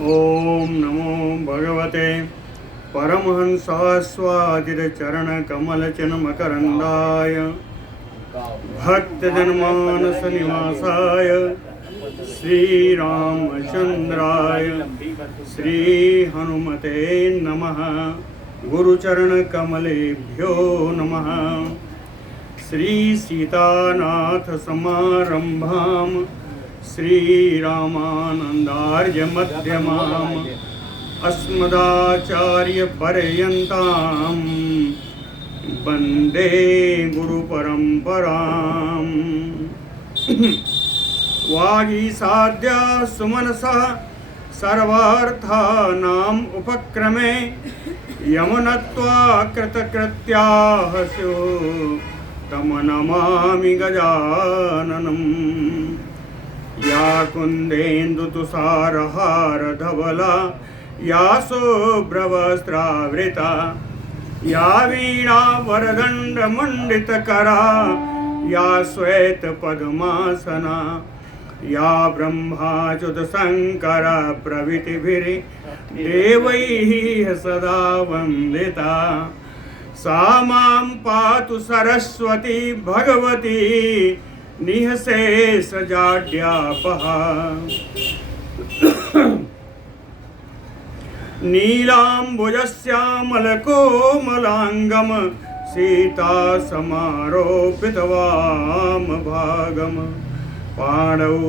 ओम नमो भगवते परमहंसास्वादितचरणकमलचिन्मकरन्दाय भक्तजनमानसनिवासाय श्रीरामचन्द्राय श्रीहनुमते नमः। गुरुचरणकमलेभ्यो नमः। श्रीसीतानाथसमारम्भां श्रीरामानन्दार्यमध्यमाम् अस्मदाचार्यपर्यन्तां वन्दे गुरुपरम्पराम्। वागीसाद्या सुमनसा सर्वार्थानाम् उपक्रमे यमुनत्वा कृतकृत्याः स्युः तं नमामि गजाननम्। या कुन्देन्दुतुषारहारधवला या शुभ्रवस्त्रावृता या वीणावरदण्डमण्डितकरा या श्वेतपद्मासना या ब्रह्माच्युतशङ्कर प्रभृतिभिर्देवैः सदा वन्दिता सा मां पातु सरस्वती भगवती निःशेषजाड्यापहा। नीलाम्बुजश्यामलकोमलाङ्गं सीतासमारोपितवामभागं पाणौ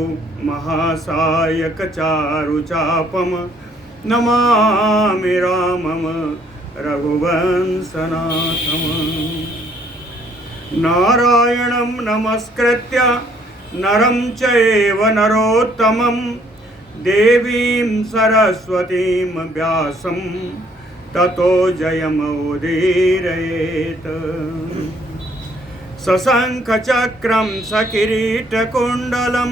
महासायकचारुचापं नमामि रामं रघुवंशनाथम्। नारायणं नमस्कृत्य नरं चैव नरोत्तमं देवीं सरस्वतीं व्यासं ततो जयमुदीरयेत्। सशङ्खचक्रं सकिरीटकुण्डलं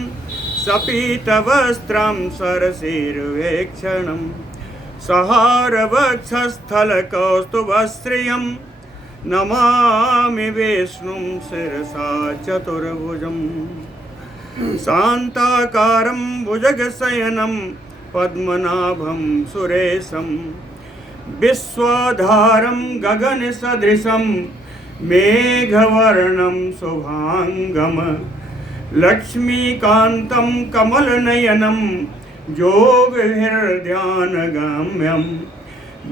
सपीतवस्त्रं सरसीरुवेक्षणं सहारवक्षस्थलकौस्तुभश्रियं नमामि विष्णुं शिरसा चतुर्भुजम्। शान्ताकारं भुजगशयनं पद्मनाभं सुरेशं विश्वाधारं गगनसदृशं मेघवर्णं शुभाङ्गं लक्ष्मीकान्तं कमलनयनं योगहृद्यानगम्यं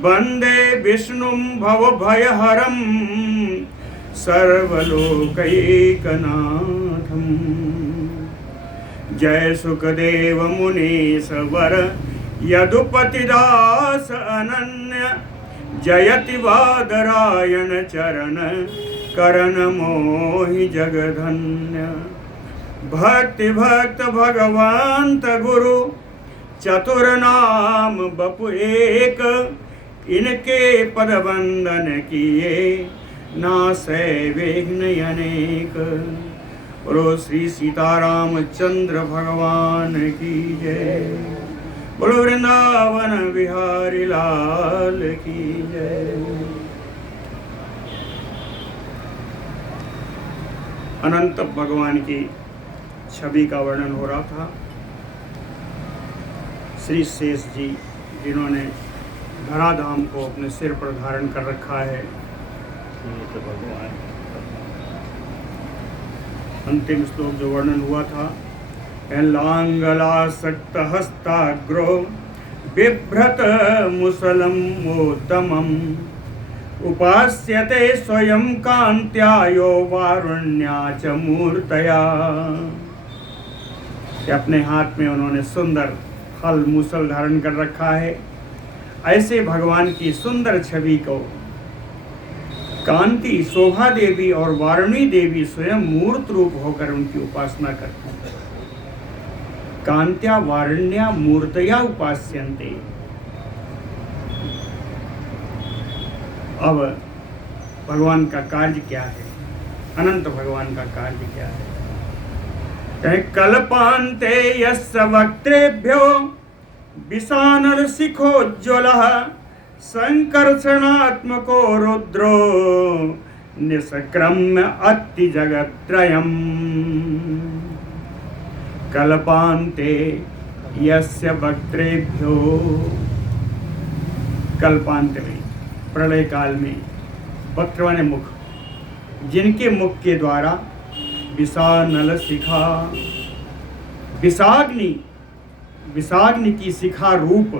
वन्दे विष्णुं भवभयहरं सर्वलोकैकनाथम्। जय सुखदेव मुनीश्वर यदुपतिदास अनन्य जयति बादरायण चरण करण मोहि जगधन्य। भक्ति भक्त भगवंत गुरु चतुर्नाम बपु एक इनके पद वंदन किए नासै विघ्न अनेक। बोलो श्री सीतारामचंद्र भगवान की जय। बोलो वृंदावन बिहारी लाल की जय। अनंत भगवान की छवि का वर्णन हो रहा था। श्री शेष जी जिन्होंने धराधाम को अपने सिर पर धारण कर रखा है, तो भगवान अंतिम श्लोक जो वर्णन हुआ था, लांगलासक्त हस्ताग्रो बिभ्रत मुसलम मोत्तमम उपास्यते स्वयं कांत्या यो वारुण्या च मूर्तया। अपने हाथ में उन्होंने सुंदर हल मुसल धारण कर रखा है। ऐसे भगवान की सुंदर छवि को कांति शोभा देवी और वारुणी देवी स्वयं मूर्त रूप होकर उनकी उपासना करते हैं। कांत्या वारुण्या मूर्तया उपास्यन्ते। अब भगवान का कार्य क्या है, अनंत भगवान का कार्य क्या है। कल्पान्ते यस्य वक्त्रेभ्यो विशानल शिखोज्ज्वलः संकर्षणात्मको रुद्रो निष्क्रम्य अति जगत्त्रयम्। कल्पान्ते यस्य वक्त्रेभ्यो, कल्पांत में, प्रलय काल में, वक्त्र माने मुख, जिनके मुख के द्वारा विषानल शिखा, विषाग्नि की शिखा रूप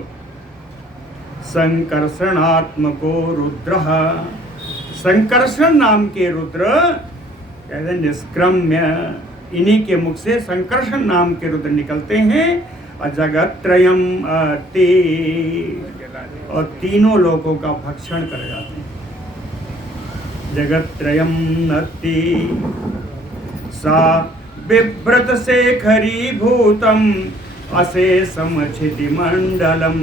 संकर्षणात्मको रुद्र, संकर्षण नाम के रुद्र कहते हैं निष्क्रम्य, इन्हीं के मुख से संकर्षण नाम के रुद्र निकलते हैं और जगत्त्रयम् ते, और तीनों लोकों का भक्षण कर जाते हैं। जगत्त्रयम् ते सा बिभ्रत शेखरी भूतम अशेषम क्षिति मंडलम,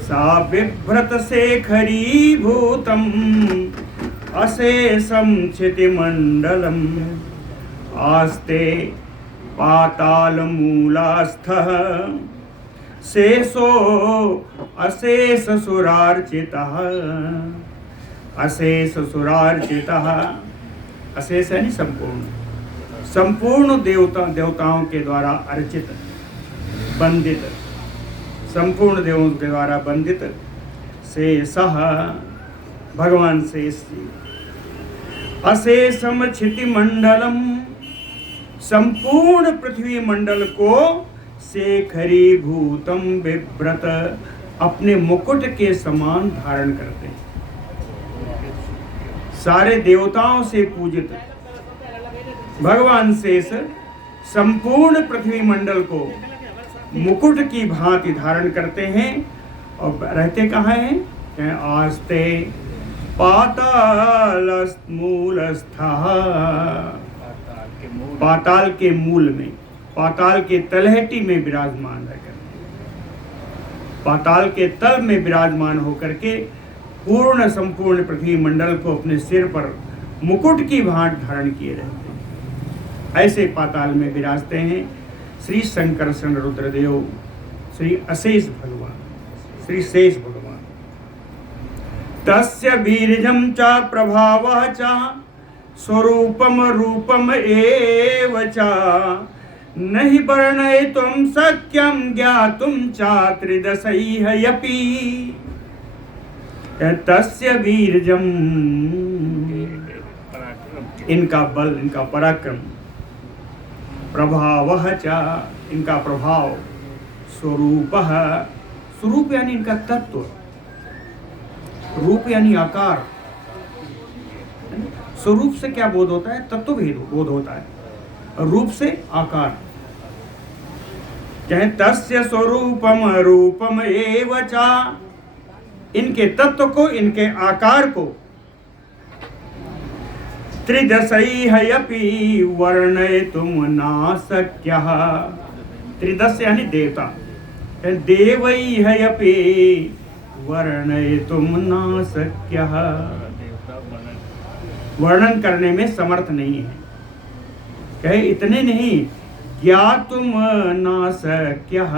सा बिभ्रत शेखरी भूतम अशेषम क्षिति मंडलम, आस्ते पाताल मूलास्थः शेषो अशेष सुरार्चितः, अशेष सुरार्चितः, अशेष यानी संपूर्ण, संपूर्ण देवताओं के द्वारा अर्चित, वंदित, संपूर्ण देवों के द्वारा वंदित शेषः भगवान शेष जी, अशेषम क्षिति मंडलम, संपूर्ण पृथ्वी मंडल को शेखरी भूतम बिभ्रत, अपने मुकुट के समान धारण करते हैं। सारे देवताओं से पूजित भगवान शेष संपूर्ण पृथ्वी मंडल को मुकुट की भांति धारण करते हैं और रहते कहाँ हैं? आस्ते पाताल मूलस्थः, पाताल के मूल में, पाताल के तलहटी में विराजमान रहकर, पाताल के तल में विराजमान होकर के पूर्ण संपूर्ण पृथ्वी मंडल को अपने सिर पर मुकुट की भांति धारण किए रहते हैं। ऐसे पाताल में विराजते हैं श्री संकर्षण रुद्रदेव, श्री अशेष भगवान, श्री शेष भगवान। तस्य बीर्जं च प्रभावः च स्वरूपम रूपम एव च, नहि वर्णयितुं शक्यं ज्ञातुं च त्रिदशैः। तस्य बीर्जं, इनका बल, इनका पराक्रम, प्रभावः च, इनका प्रभाव, स्वरूपः, स्वरूप यानी इनका तत्व, रूप यानी आकार। स्वरूप से क्या बोध होता है? तत्व भेद बोध होता है, और रूप से आकार। कहें तस्य स्वरूपम रूपम एव च, इनके तत्व को, इनके आकार को त्रिदशैरपि वर्णयितुं न शक्यः। त्रिदश यानी देवता, देवैरपि वर्णयितुं न शक्यः, वर्णन करने में समर्थ नहीं है। कहे इतने नहीं, ज्ञातुं न शक्यः,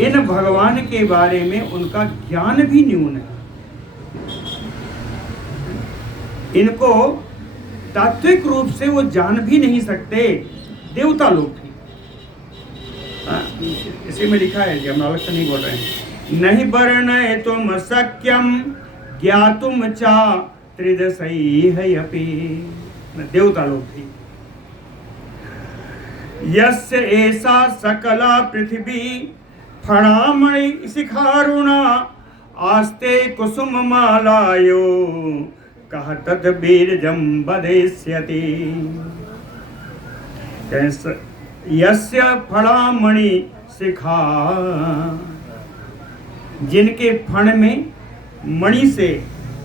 इन भगवान के बारे में उनका ज्ञान भी न्यून है। इनको तात्विक रूप से वो जान भी नहीं सकते, देवता लोग भी। इसी में लिखा है, हम अलग से नहीं बोल रहे हैं। नहीं वर्णयितुं शक्यं ज्ञातुं च त्रिदशैरपि, देवता लोग भी। यस्य एषा सकला पृथ्वी फणामणि शिखारुणा, आस्ते कुसुममालायो कह तद्बीर्जं वदेष्यति। यस्य फणामणि शिखा, जिनके फण में मणि से,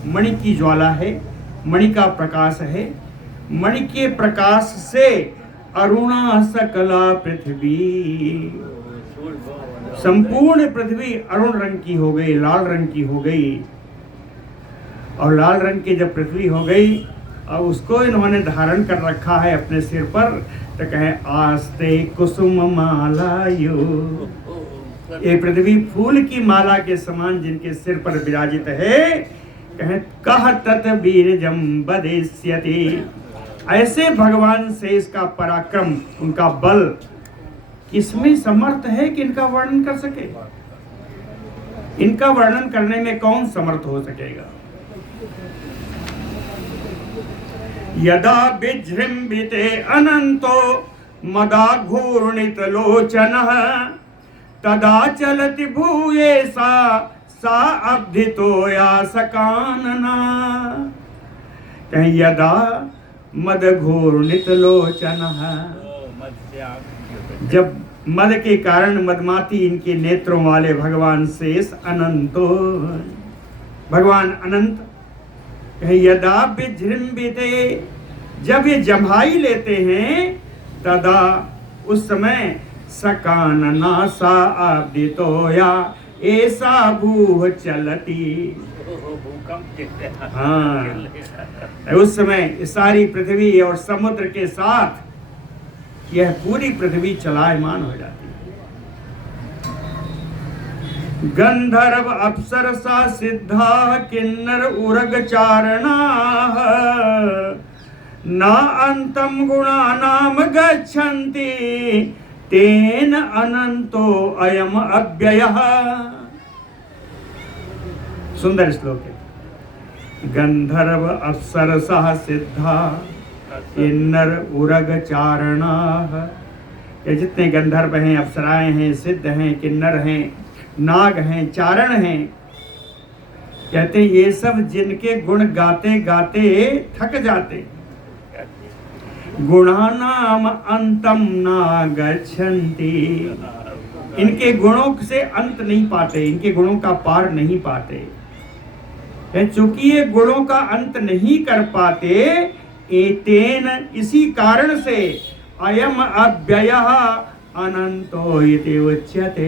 मणि की ज्वाला है, मणि का प्रकाश है, मणि के प्रकाश से अरुणा सकला पृथ्वी, संपूर्ण पृथ्वी अरुण रंग की हो गई, लाल रंग की हो गई। और लाल रंग की जब पृथ्वी हो गई और उसको इन्होंने धारण कर रखा है अपने सिर पर, तो कहे आस्ते कुसुम मालायो, ये पृथ्वी फूल की माला के समान जिनके सिर पर विराजित है, कहे कह तत् बीरजम वदेष्यति। ऐसे भगवान शेष का पराक्रम, उनका बल किसमें समर्थ है कि इनका वर्णन कर सके? इनका वर्णन करने में कौन समर्थ हो सकेगा? यदा विजृंभिते अनंतो मदाघूर्णितलोचनः तदा चलति भूयेषा सा अब्धितो या सकानना। कहीं यदा मदघूर्णितलोचनः, जब मद के कारण मदमाती इनके नेत्रों वाले भगवान शेष अनंतो, भगवान अनंत, कहीं यदा विजृंभिते, जब ये जम्हाई लेते हैं, तदा उस समय सकानना सा आब्दितोया ऐसा भूह चलती। हाँ, उस समय सारी पृथ्वी और समुद्र के साथ यह पूरी पृथ्वी चलायमान हो जाती है। गंधर्व अप्सरसा सिद्धा किन्नर उरग चारणा न अंतम गुणानाम गच्छन्ति तेन अनंतो अयम अव्ययः। सुंदर श्लोक है। गंधर्व अप्सरसा सिद्धा किन्नर उरग चारणा, ये जितने गंधर्व हैं, अप्सराएं हैं, सिद्ध हैं, किन्नर हैं, नाग हैं, चारण हैं, कहते ये सब जिनके गुण गाते गाते थक जाते, गुणानाम अंतम न गच्छन्ति, इनके गुणों से अंत नहीं पाते, इनके गुणों का पार नहीं पाते। चूंकि ये गुणों का अंत नहीं कर पाते, एतेन, इसी कारण से, अयम अव्ययः अनंतो इति उच्यते,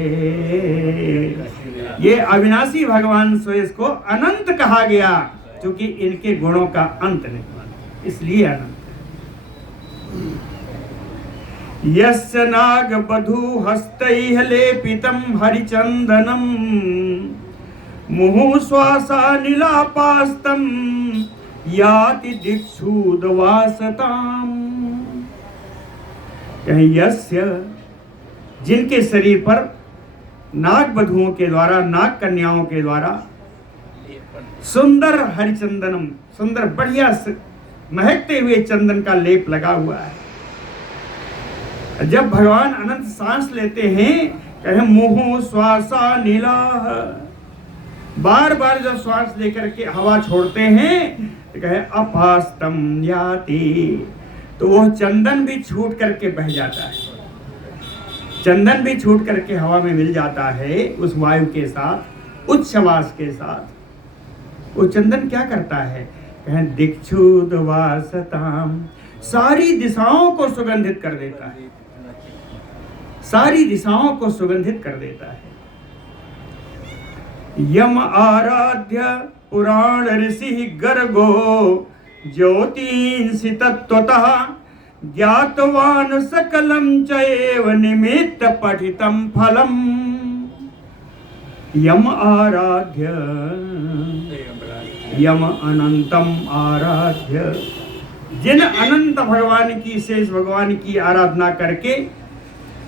ये अविनाशी भगवान स्वयं को अनंत कहा गया, क्योंकि इनके गुणों का अंत नहीं माना, इसलिए अनंत। यस्य नाग बधू हस्तैः लेपितं हरिचंदनम मुहुः श्वासा नीलापास्तं याति दिक्षुदवासताम्। यस्य, जिनके शरीर पर नाग बधुओं के द्वारा, नाग कन्याओं के द्वारा सुंदर हरिचंदनम, सुंदर बढ़िया महकते हुए चंदन का लेप लगा हुआ है। जब भगवान अनंत सांस लेते हैं, कहे मुहुः श्वासा नीला, बार बार जब श्वास लेकर के हवा छोड़ते हैं तो कहे अपास्तम याति, तो वो चंदन भी छूट करके बह जाता है, चंदन भी छूट करके हवा में मिल जाता है उस वायु के साथ, उच्च श्वास के साथ। वो चंदन क्या करता है? कहें दिक्षुदवासताम, सारी दिशाओं को सुगंधित कर देता है, सारी दिशाओं को सुगंधित कर देता है। यम आराध्य पुराण ऋषि गर्गो ज्योतिंसि तत्त्वतः ज्ञातवान सकलम चैव निमित्त पठितम फलम। यम आराध्य, यम अनंतम आराध्य, जिन अनंत भगवान की, शेष भगवान की आराधना करके,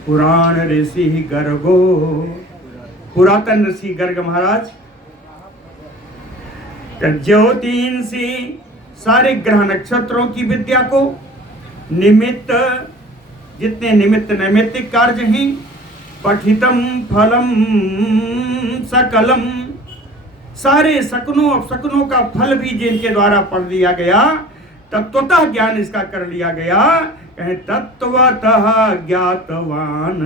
पुराण ऋषि गर्गो, पुरातन ऋषि गर्ग महाराज, ज्योतिंसि, सारे ग्रह नक्षत्रों की विद्या को, निमित्त, जितने निमित्त नैमित्तिक कार्य हैं, पठितम फलम सकलम, सारे सकुनों अपसकुनों का फल भी जिनके द्वारा पढ़ दिया गया, तत्वतः ज्ञान इसका कर लिया गया। कहे तत्वतः ज्ञातवान,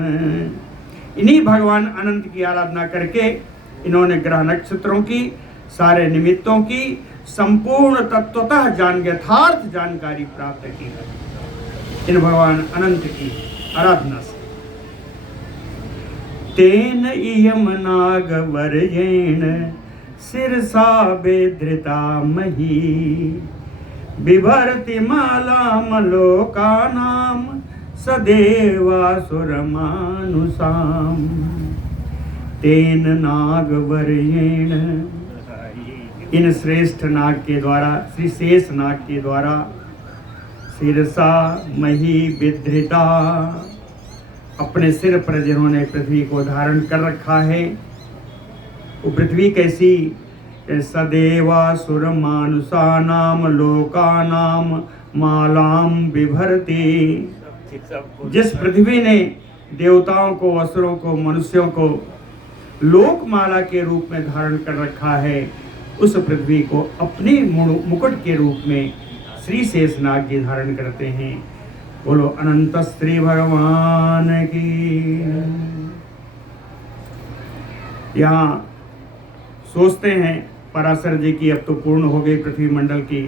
इन्हीं भगवान अनंत की आराधना करके इन्होंने ग्रह नक्षत्रों की, सारे निमित्तों की संपूर्ण तत्वतः यथार्थ जानकारी प्राप्त की है, इन भगवान अनंत की आराधना से। तेन इयम नागवर्येण शिरसा बेधृता मही बिभर्ति मालामलोकानां सदेवासुरमानुषाम्। तेन नागवर्येण, इन श्रेष्ठ नाग के द्वारा, श्री शेष नाग के द्वारा, शिरसा मही विधृता, अपने सिर पर जिन्होंने पृथ्वी को धारण कर रखा है, वो पृथ्वी कैसी? सदेवासुर मानुषानाम लोकानाम मालाम बिभरती। जिस पृथ्वी ने देवताओं को, असुरों को, मनुष्यों को लोकमाला के रूप में धारण कर रखा है, उस पृथ्वी को अपने मुकुट के रूप में श्री शेषनाग जी धारण करते हैं। बोलो अनंत श्री भगवान की। यहाँ सोचते हैं पराशर जी की अब तो पूर्ण हो गई पृथ्वी मंडल की,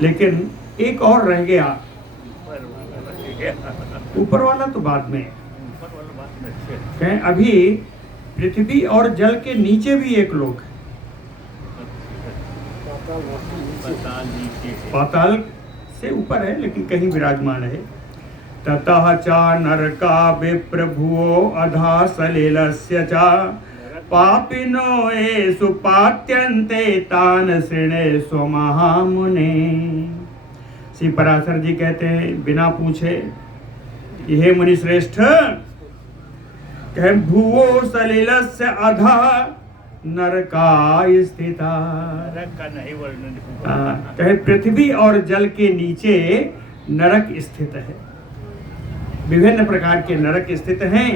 लेकिन एक और रह गया। ऊपर वाला तो बाद में कहें, अभी पृथ्वी और जल के नीचे भी एक लोक है। पाताल से ऊपर है लेकिन कहीं विराजमान है। ततः चा नरका विप्रभुओ अधा सलिलस्य चा पापिनो एषु पात्यन्ते तान श्रृणे स्वमहामुने। श्री पराशर जी कहते हैं बिना पूछे, हे मुनि श्रेष्ठ, कहे भुवो सलिलस्य अधा नरका स्थिता। कहे पृथ्वी और जल के नीचे नरक स्थित है। विभिन्न प्रकार के नरक स्थित हैं।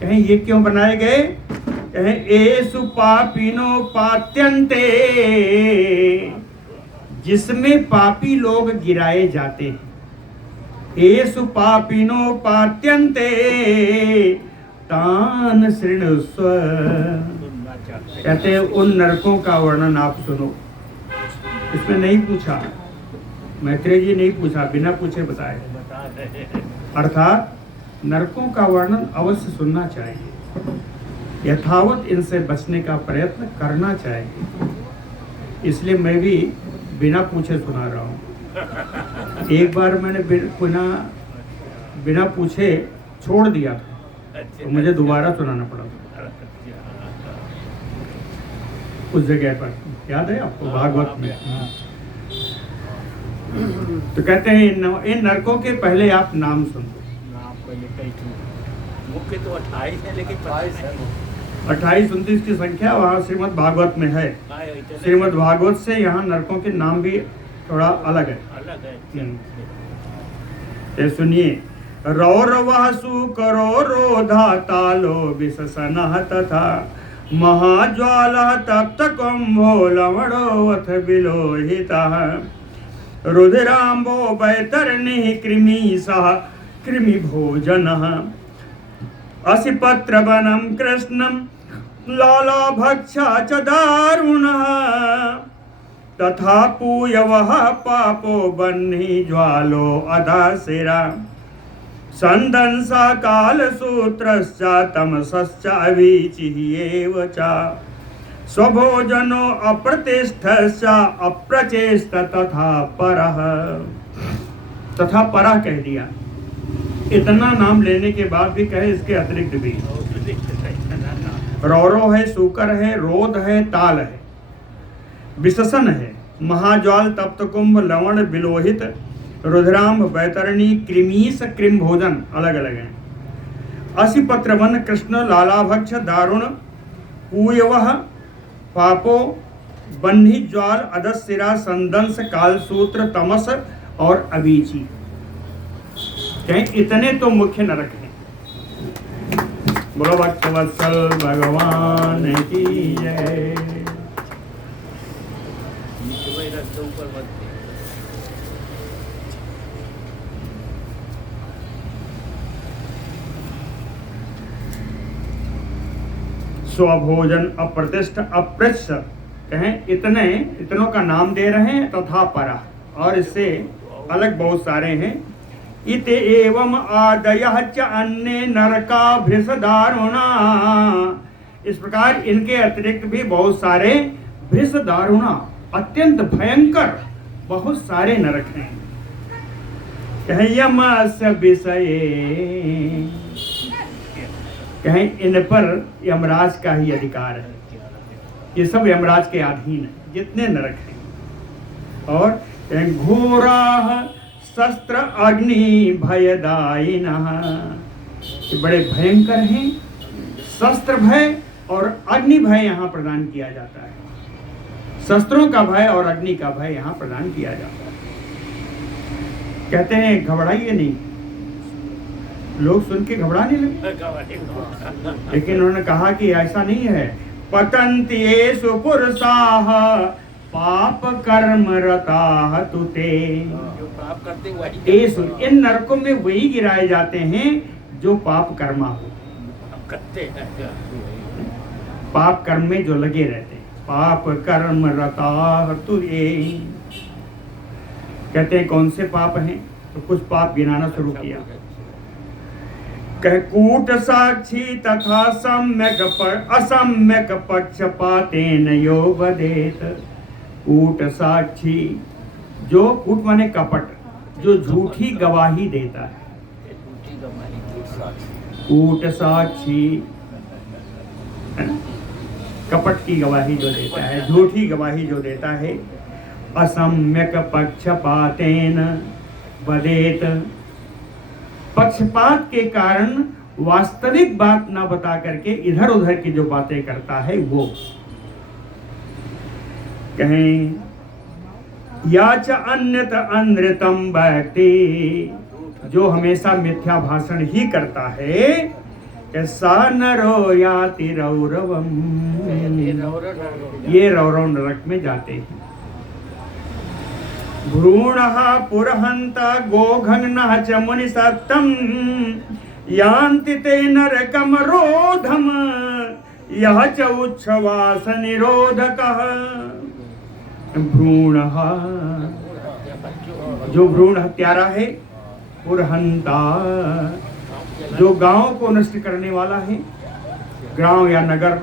कहें ये क्यों बनाए गए? कहें एषु पापिनो पात्यन्ते, जिसमें पापी लोग गिराए जाते हैं। एषु पापिनो पात्यन्ते तान शृणुस्व। कहते हैं उन नरकों का वर्णन आप सुनो। इसमें नहीं पूछा, मैत्रेय जी नहीं पूछा, बिना पूछे बताए। अर्थात नरकों का वर्णन अवश्य सुनना चाहिए, यथावत इनसे बचने का प्रयत्न करना चाहिए। इसलिए मैं भी बिना पूछे सुना रहा हूँ। एक बार मैंने बिना पूछे छोड़ दिया था, तो मुझे दोबारा सुनाना पड़ा उस जगह पर। याद है आपको भागवत में? तो कहते हैं इन नरकों के पहले आप नाम सुन लो। मुख्य तो 28 है, लेकिन 28 29 की संख्या वहाँ श्रीमद् भागवत में है। श्रीमद् भागवत से यहाँ नरकों के नाम भी थोड़ा अलग है। ये सुनिए, रौरवः सूकरो रोधा तालो विशसनः तथा महाज्वालः तप्त कुम्भो लवणोऽथ विलोहितः रुधिराम्बो वैतरणिः कृमीसः कृमिभोजनः असिपत्रवनं कृष्णं लालाभक्षा च दारुणः तथा पूयवः पापो बह्निः ज्वालो अदाशिरा संदंसा कालसूत्रश्च तमसश्च अवीचिः एव च स्वभोजनो अप्रतिष्ठश्च अप्रचेष्ट तथा परः। तथा परः कह दिया। इतना नाम लेने के बाद भी कहे इसके अतिरिक्त भी। रौरो है, सूकर है, रोध है, ताल है, विशसन है, महाज्वाल तप्त कुंभ लवण विलोहित रुद्राम्भ वैतरणी कृमीस कृम भोजन अलग अलग हैं। असिपत्र वन कृष्ण लालाभक्ष दारुण पूयवः पापो बन्ही ज्वाल अदस्सिरा संदंस कालसूत्र तमस और अवीची। कहें इतने तो मुख्य नरक हैं। बोलो भक्तवत्सल भगवान की जय। स्वभोजन अप्रतिष्ठ अप्रच्छ। कहें इतनों का नाम दे रहे हैं तथा परा, और इससे अलग बहुत सारे हैं। इत एवं आदयः च अन्ये नरका भृषदारुणा। इस प्रकार इनके अतिरिक्त भी बहुत सारे भृषदारुणा अत्यंत भयंकर बहुत सारे नरक हैं। कहें यमस्य विषये, कहें इन पर यमराज का ही अधिकार है। ये सब यमराज के अधीन है जितने नरक हैं। और घोरा शस्त्र अग्नि भयदायिनः। कि बड़े भयंकर हैं। शस्त्र भय और अग्नि भय यहाँ प्रदान किया जाता है। शस्त्रों का भय और अग्नि का भय यहाँ प्रदान किया जाता है। कहते हैं घबराइए नहीं, लोग सुन के घबराने लगे, लेकिन उन्होंने कहा कि ऐसा नहीं है। पतन्ति येषु पुरुषाः पाप कर्म रताः तुते। जो पाप करते वही येषु, इन नरकों में वही गिराए जाते हैं जो पाप कर्मा हो, करते हैं। पाप कर्म में जो लगे रहते हैं। पाप कर्म रताः तुते। कहते हैं कौन से पाप हैं, तो कुछ पाप गिनाना शुरू किया। कह कूट साक्षी तथा सम्यक असम्यक पक्षपातेन यो वदेत। कूट साक्षी, जो कूट माने कपट, जो झूठी गवाही देता है। कूट साक्षी है ना? कपट की गवाही जो देता है, झूठी गवाही जो देता है। असम्यक पक्षपातेन वदेत, पक्षपात के कारण वास्तविक बात ना बता करके इधर उधर की जो बातें करता है वो। कहें या च अन्यत अनृतम व्यक्ति, जो हमेशा मिथ्या भाषण ही करता है। कि सा नरो याति रौरवम, ये रौरव नरक में जाते हैं। भ्रूणः पुरहंता गोघग्नः च मुनिसत्तम यान्ति ते नरकम रोधम यह च उच्छ्वास निरोधकः। भ्रूणः, जो भ्रूण हत्यारा है। पुरहंता, जो गांव को नष्ट करने वाला है, गांव या नगर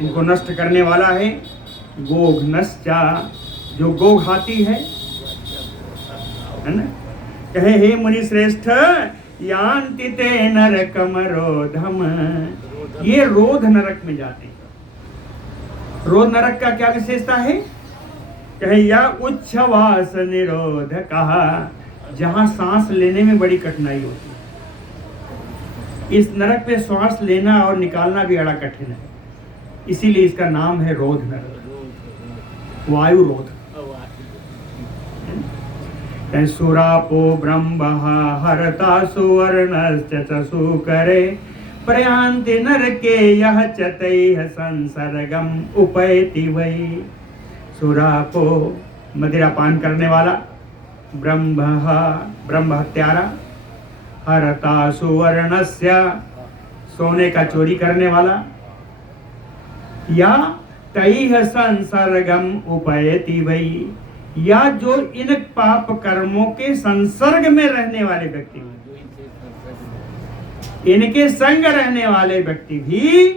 इनको नष्ट करने वाला है। गोघ्नश्च, जो गोघाती है ना। कहे हे मुनि श्रेष्ठ, यान्ति ते नरकम रोधम, ये रोध नरक में जाते हैं। रोध नरक का क्या विशेषता है? कहे या उच्छ्वास निरोध, कहा जहां सांस लेने में बड़ी कठिनाई होती है। इस नरक पे श्वास लेना और निकालना भी बड़ा कठिन है, इसीलिए इसका नाम है रोध नरक, वायु रोध। सुरापो ब्रह्म हरता सुवर्णश्च सुकरे प्रयान्ति नरके यह चतैः संसर्गम उपैति वै। सुरापो, मदिरा पान करने वाला। ब्रह्म, ब्रह्म हत्यारा। हरता सुवर्णस्य, सोने का चोरी करने वाला। या तैः संसर्गम उपैति वै, या जो इन पाप कर्मों के संसर्ग में रहने वाले व्यक्ति, इनके संग रहने वाले व्यक्ति भी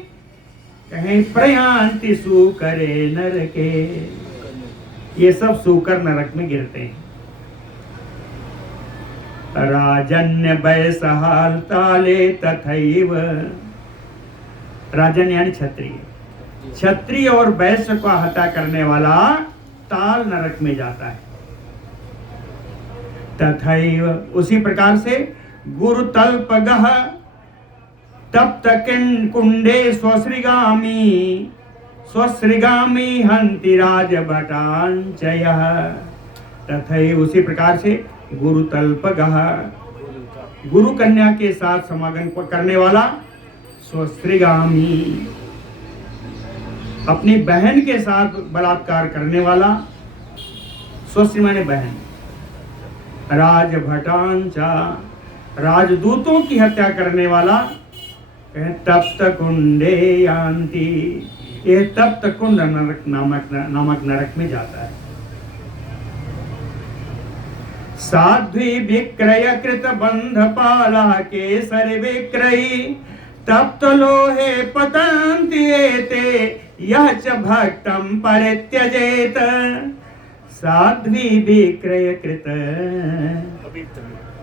कहें प्रयान्ति सुकरे नरके, ये सब सुकर नरक में गिरते हैं। राजन्य वैसहाल ताले तथैव, राजन यानी क्षत्रिय, क्षत्रिय और वैश्य को हत्या करने वाला ताल नरक में जाता है। तथैव, उसी प्रकार से गुरुतल्पगः तप्त कुंडे स्वश्रीगामी हंति राजभटांचयः। तथैव, उसी प्रकार से गुरुतल्पगः, गुरु कन्या के साथ समागम करने वाला। स्वश्रीगामी, अपनी बहन के साथ बलात्कार करने वाला। स्वश्री माने बहन। राजभटांचा, राजदूतों की हत्या करने वाला। तप्त कुंडे यान्ति, यह तप्त कुंड नामक नरक में जाता है। साध्वी विक्रय कृत बंध पाला केसर विक्रयी तप्त लोहे पतन्ति एते यह च भक्तम परित्यजेत। साध्वी विक्रय कृत,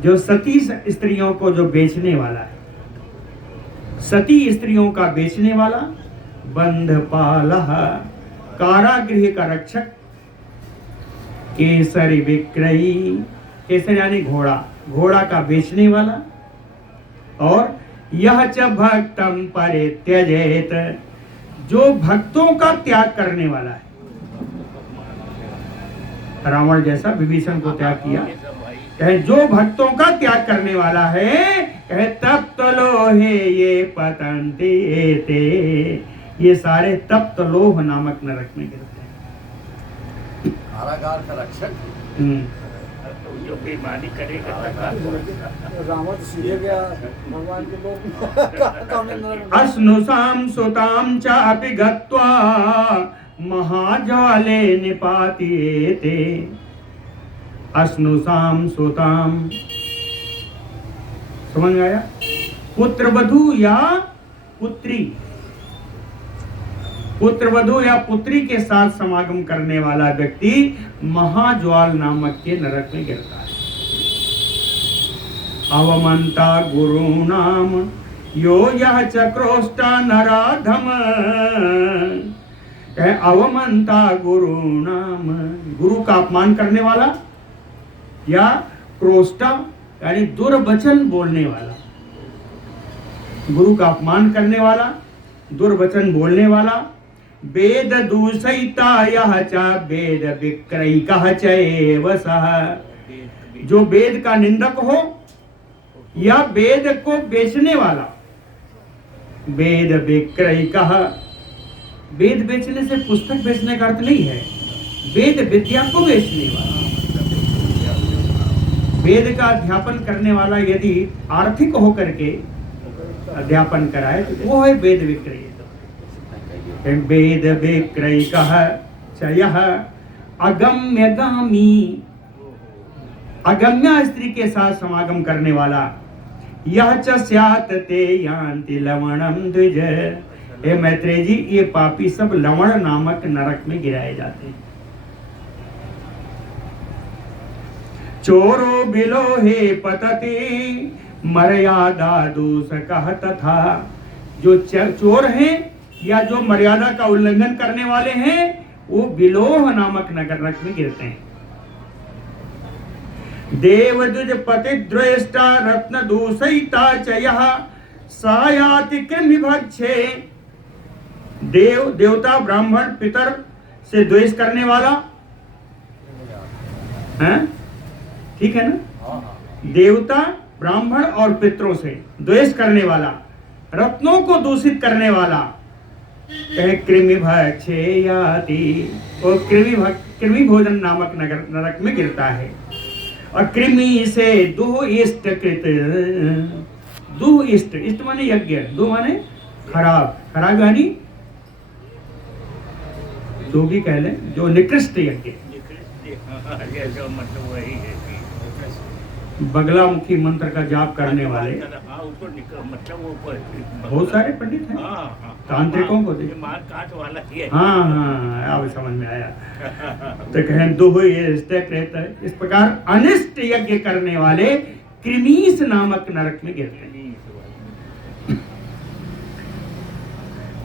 जो सती स्त्रियों को जो बेचने वाला है, सती स्त्रियों का बेचने वाला। बंधपालः, कारागृह का रक्षक। केसरी विक्रयी, केसर यानी घोड़ा, घोड़ा का बेचने वाला। और यह च भक्तम परित्यजेत, जो भक्तों का त्याग करने वाला है। रावण जैसा विभीषण को त्याग किया, ये सब भाई कहे जो भक्तों का त्याग करने वाला है, कहे तप्त लोहे ये पतंते ते, ये सारे तप्त लोह नामक नरक में गिरते हैं। कारागार का रक्षक। जो बेईमानी करेगा रावण तो सीधे गया भगवान के लोग। अश्नुसाम सुताम चापि गत्वा महाज्वाले निपात्येते। अश्नुसाम सुताम, समझ आया? पुत्रवधू या पुत्री, पुत्रवधू या पुत्री के साथ समागम करने वाला व्यक्ति महाज्वाल नामक के नरक में गिरता है। अवमंता गुरु नाम यो यह चक्रोष्टा नराधम, अवमंता गुरु नाम, गुरु का अपमान करने वाला या क्रोष्टा यानी दुर्वचन बोलने वाला, गुरु का अपमान करने वाला, दुर्वचन बोलने वाला। वेद दूषयिता यह च वेद विक्रयिकः च एव सः, जो वेद का निंदक हो या वेद को बेचने वाला। वेद विक्रयिकः, वेद बेचने से पुस्तक बेचने का अर्थ नहीं है, वेद विद्या को बेचने वाला। वेद का अध्यापन करने वाला यदि आर्थिक होकर के अध्यापन कराए तो वो है वेद विक्रय। वेद विक्रयिकः च यः अगम्यगामी, अगम्य स्त्री के साथ समागम करने वाला। यह च स्यात् ते यान्ति लवणम द्विज, हे मैत्रेय जी, ये पापी सब लवण नामक नरक में गिराए जाते हैं। चोरो बिलोहे पतते मर्यादा दूषकः तथा, जो चोर हैं या जो मर्यादा का उल्लंघन करने वाले हैं वो बिलोह नामक नरक में गिरते हैं। देवद्विज पतिद्वेष्टा रत्न दूषयिता च यः सायाति कृमिभक्षे, देवता ब्राह्मण पितर से द्वेष करने वाला है, ठीक है ना? देवता ब्राह्मण और पितरों से द्वेष करने वाला, रत्नों को दूषित करने वाला, कहे कृमि भक्षे याति, और कृमि भोजन नामक नरक में गिरता है। और कृमि से दुह इष्ट कृत, दुह इष्ट, इष्ट माने यज्ञ, दुह माने खराब, खराब यानी जो भी कह ले, जो निकृष्ट यज्ञ। मतलब वही है बगलामुखी मंत्र का जाप करने वाले मतलब वो बहुत सारे पंडित हैं, तांत्रिकों को देखिए। मार काट वाला ही है। हाँ हाँ, अब समझ में आया। तो कहें दुह इष्ट कृत, इस प्रकार अनिष्ट यज्ञ करने वाले कृमीस नामक नरक में गिरते हैं।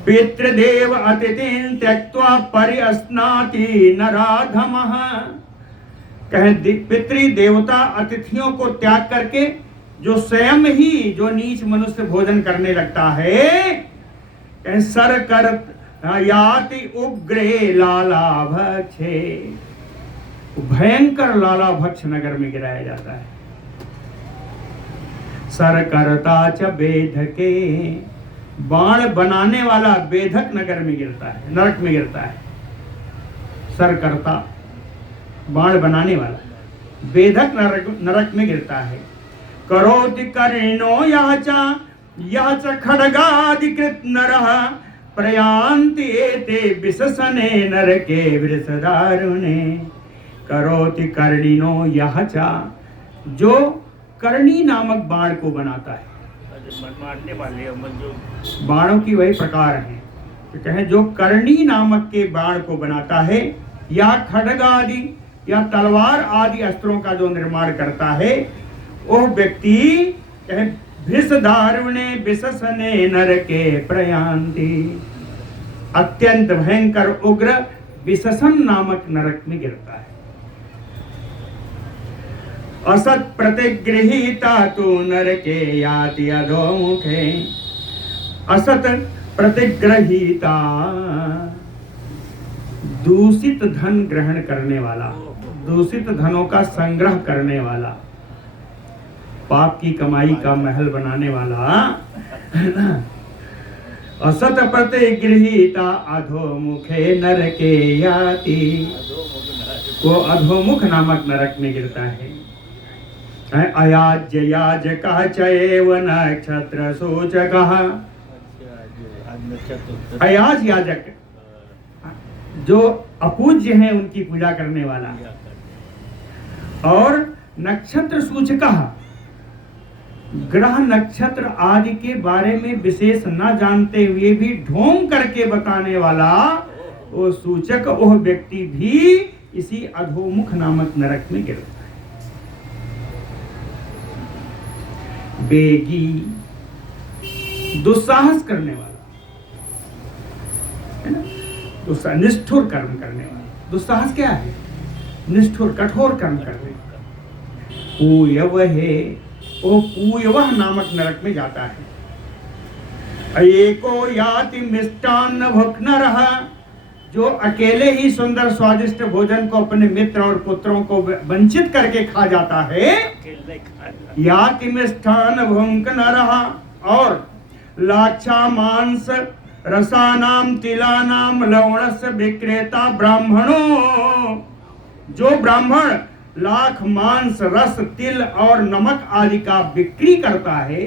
पितृदेव अतिथिं त्यक्त्वा परिअस्नाति नराधमः, कहे पितृ देवता अतिथियों को त्याग करके जो स्वयं ही जो नीच मनुष्य भोजन करने लगता है, कहे सर कर याति उग्रे लाला भक्षे, भयंकर लाला भक्ष नगर में गिराया जाता है। सर करता च बेधके, बाण बनाने वाला बेधक नगर में गिरता है, नरक में गिरता है। सर करता बाण बनाने वाला, बेधक नरक में गिरता है। करोति कर्णो यह च खड्गादिकृत नरः प्रयान्ति एते विशसने नरके वृषदारुणे। करोति कर्णिनो यह च, जो कर्णी नामक बाण को बनाता है। मारने वाले जो बाणों की वही प्रकार हैं, तो कहें जो कर्णी नामक के बाण को बनाता है, या खड्ग आदि या तलवार आदि अस्त्रों का जो निर्माण करता है, वह व्यक्ति कहे भृषदारुणे विशसने नरके प्रयान्ति, अत्यंत भयंकर उग्र विशसन नामक नरक में गिरता है। असत प्रतिगृहीता तू नरके याति अधोमुखे। असत प्रतिग्रहीता, दूषित धन ग्रहण करने वाला, दूषित धनों का संग्रह करने वाला, पाप की कमाई का महल बनाने वाला, है ना। असत प्रतिगृहीता अधोमुखे नरके याति, वो अधोमुख नामक नरक में गिरता है। अयाज्य याजकः चैव नक्षत्र सूचकः। अयाज याजक जो अपूज्य हैं उनकी पूजा करने वाला, और नक्षत्र सूचकः, ग्रह नक्षत्र आदि के बारे में विशेष न जानते हुए भी ढोंग करके बताने वाला वो सूचक, वह व्यक्ति भी इसी अधोमुख नामक नरक में गिरता है। बेगी, दुस्साहस करने वाला, है ना, निष्ठुर कर्म करने वाला। दुस्साहस क्या है? निष्ठुर कठोर कर्म करने वाला। पूयव है, वो पूयवह नामक नरक में जाता है। एको याति मिष्टान्न भुक्नरः, जो अकेले ही सुंदर स्वादिष्ट भोजन को अपने मित्र और पुत्रों को वंचित करके खा जाता है। याति मिष्टान्न भुक्नरः, और लाक्षा मांस रसानाम तिलानाम लवणस्य विक्रेता ब्राह्मणों, जो ब्राह्मण लाख मांस रस तिल और नमक आदि का बिक्री करता है,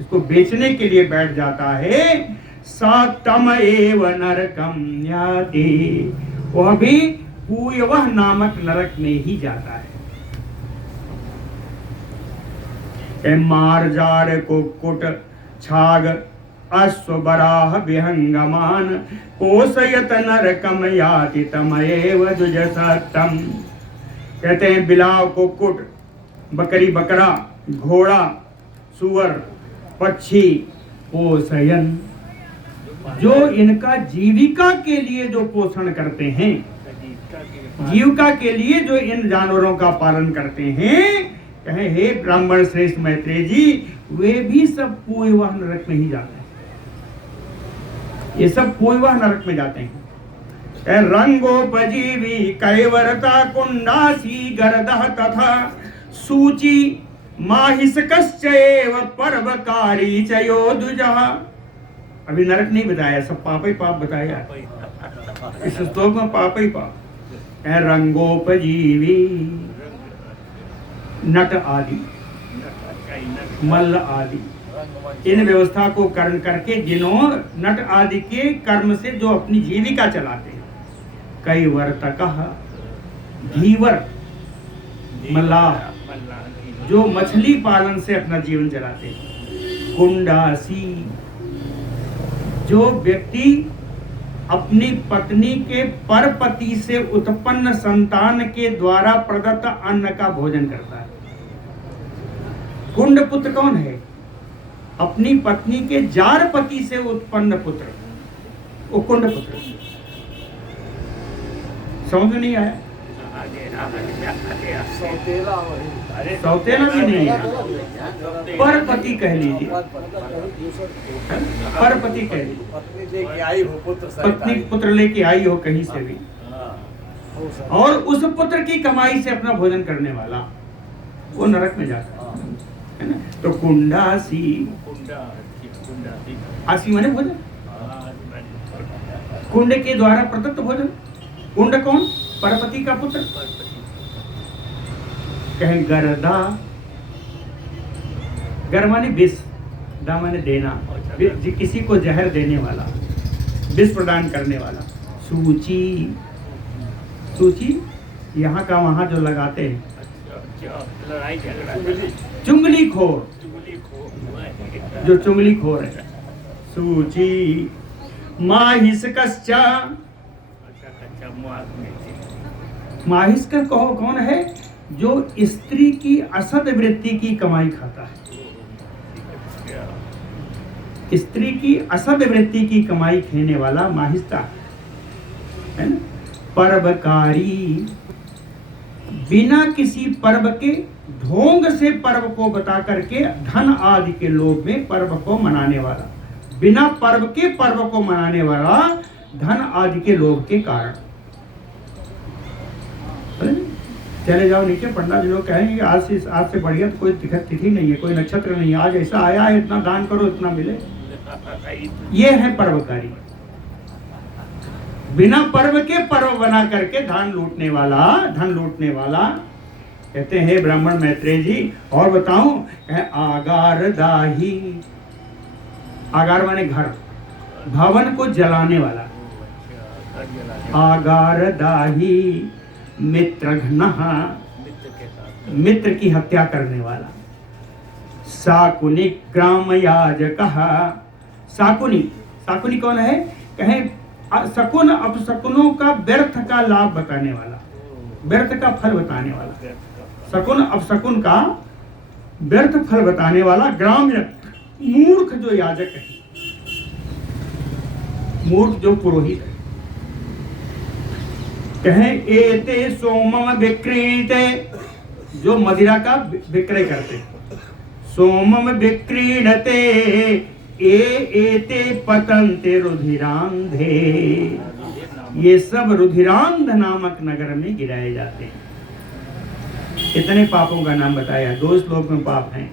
इसको बेचने के लिए बैठ जाता है, सातम एव नरकम याति, वह भी पूयवह नामक नरक में ही जाता है। मार्जार कुक्कुट छाग अश्व बराह विहंगमान पोषयत नरकम याति तमएव जुजसतम। कहते हैं बिलाव, कुक्कुट, बकरी, बकरा, घोड़ा, सुअर, पक्षी, पोषयन, जो इनका जीविका के लिए जो पोषण करते हैं, जीविका के लिए जो इन जानवरों का पालन करते हैं, कहे हे ब्राह्मण श्रेष्ठ मैत्रेय जी, वे भी सब पूयवह नरक में ही जाते हैं। ये सब पूयवह नरक में जाते हैं। रंगोपजीवी कैवरता कुंडासी गर्दः तथा सूची माहिषकश्चैव पर्वकारी चयोदुजः। अभी नरक नहीं बताया, सब पाप ही पाप बताया इस श्लोक में, पाप ही पाप। रंगोपजीवी, नट आदि, मल्ल आदि, इन व्यवस्था को कर्म करके जिन्हों नट आदि के कर्म से जो अपनी जीविका चलाते हैं। कई वर्तकः, धीवर, मल्लाह, जो मछली पालन से अपना जीवन चलाते हैं। कुंडासी, जो व्यक्ति अपनी पत्नी के परपति से उत्पन्न संतान के द्वारा प्रदत्त अन्न का भोजन करता है। कुंड पुत्र कौन है? अपनी पत्नी के जार पति से उत्पन्न पुत्र, वो कुंड पुत्र। समझ नहीं आया? सौतेला भी नहीं है, परपति कह लीजिए, परपति कह लीजिए, पत्नी पुत्र लेके आई हो कहीं से भी, और उस पुत्र की कमाई से अपना भोजन करने वाला, वो नरक में जाता है ना। तो कुंडासी, आसी माने भोजन, कुंड के द्वारा प्रदत्त भोजन। कुंड कौन? परपति का पुत्र। कहें गर्दा, गर माने विष, दा माने देना, किसी को जहर देने वाला, विष प्रदान करने वाला। सूची, सूची यहाँ का वहाँ जो लगाते हैं, चुंगली खोर, जो चुंगली खोर है। सूची माहिषकश्चा, माहिषक कौन है? जो स्त्री की असद वृत्ति की कमाई खाता है। स्त्री की असद वृत्ति की कमाई खाने वाला माहिष्ता है ना। पर्वकारी, बिना किसी पर्व के ढोंग से पर्व को बता करके धन आदि के लोभ में पर्व को मनाने वाला, बिना पर्व के पर्व को मनाने वाला धन आदि के लोभ के कारण। चले जाओ नीचे, पंडित जी लोग कहेंगे आज से बढ़िया तो कोई तिथि नहीं है, कोई नक्षत्र नहीं है, आज ऐसा आया है, इतना दान करो इतना मिले। ये है पर्वकारी, बिना पर्व के पर्व बना करके धन लूटने वाला। कहते हैं ब्राह्मण मैत्रेय जी, और बताऊं, आगार दाही, आगार माने घर, भवन को जलाने वाला, आगार दाही मित्रघ्नः, मित्र की हत्या करने वाला, शाकुनि ग्राम याजकः, शाकुनी कौन है? कहें शकुन अपशकुनों का व्यर्थ का लाभ बताने वाला, व्यर्थ का फल बताने वाला, शकुन अपशकुन का व्यर्थ फल बताने वाला ग्राम, मूर्ख जो याजक है, मूर्ख जो पुरोहित है। कहें एते सोमम विक्रीते, जो मदिरा का विक्रय करते, सोमम विक्रीणते एते पतन्ते रुधिरांधे, ये सब रुधिरांध नामक नगर में गिराए जाते हैं। इतने पापों का नाम बताया, 2 श्लोक में पाप हैं।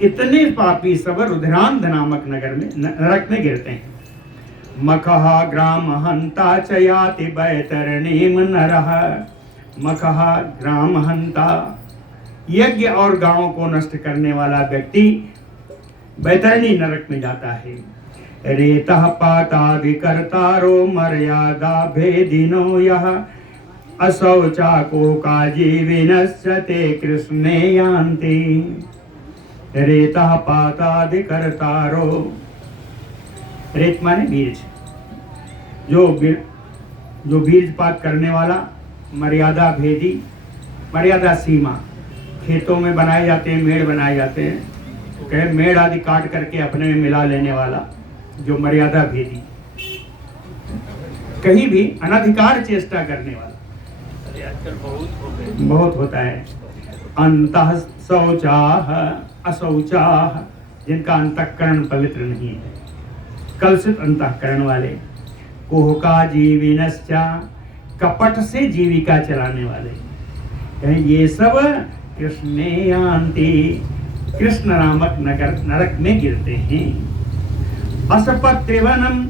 इतने पापी सब रुधिरांध नामक नगर में, नरक में गिरते हैं। मखः ग्राम हंता च याति बैतरणीम नरः, मखः ग्राम हंता, यज्ञ और गांवों को नष्ट करने वाला व्यक्ति बैतरणी नरक में जाता है। रेतः पातादि कर्तारो मर्यादा भेदिनो यः, असौचा को काजीविनस्य ते कृष्णे यान्ति। रेतः पातादि कर्तारो, रेत माने बीज, जो बीजपात करने वाला, मर्यादा भेदी, मर्यादा सीमा, खेतों में बनाए जाते हैं, मेड़ बनाए जाते हैं, कहे मेड़ आदि काट करके अपने में मिला लेने वाला, जो मर्यादा भेदी, कहीं भी अनधिकार चेष्टा करने वाला, बहुत होता है। अंतः शौचाः अशौचाः, जिनका अंतःकरण पवित्र नहीं है, कलुषित अंतःकरण वाले। कोहका जीविनश्चा, कपट से जीविका चलाने वाले, ये सब कृष्णे यान्ति, कृष्ण नामक नरक में गिरते हैं।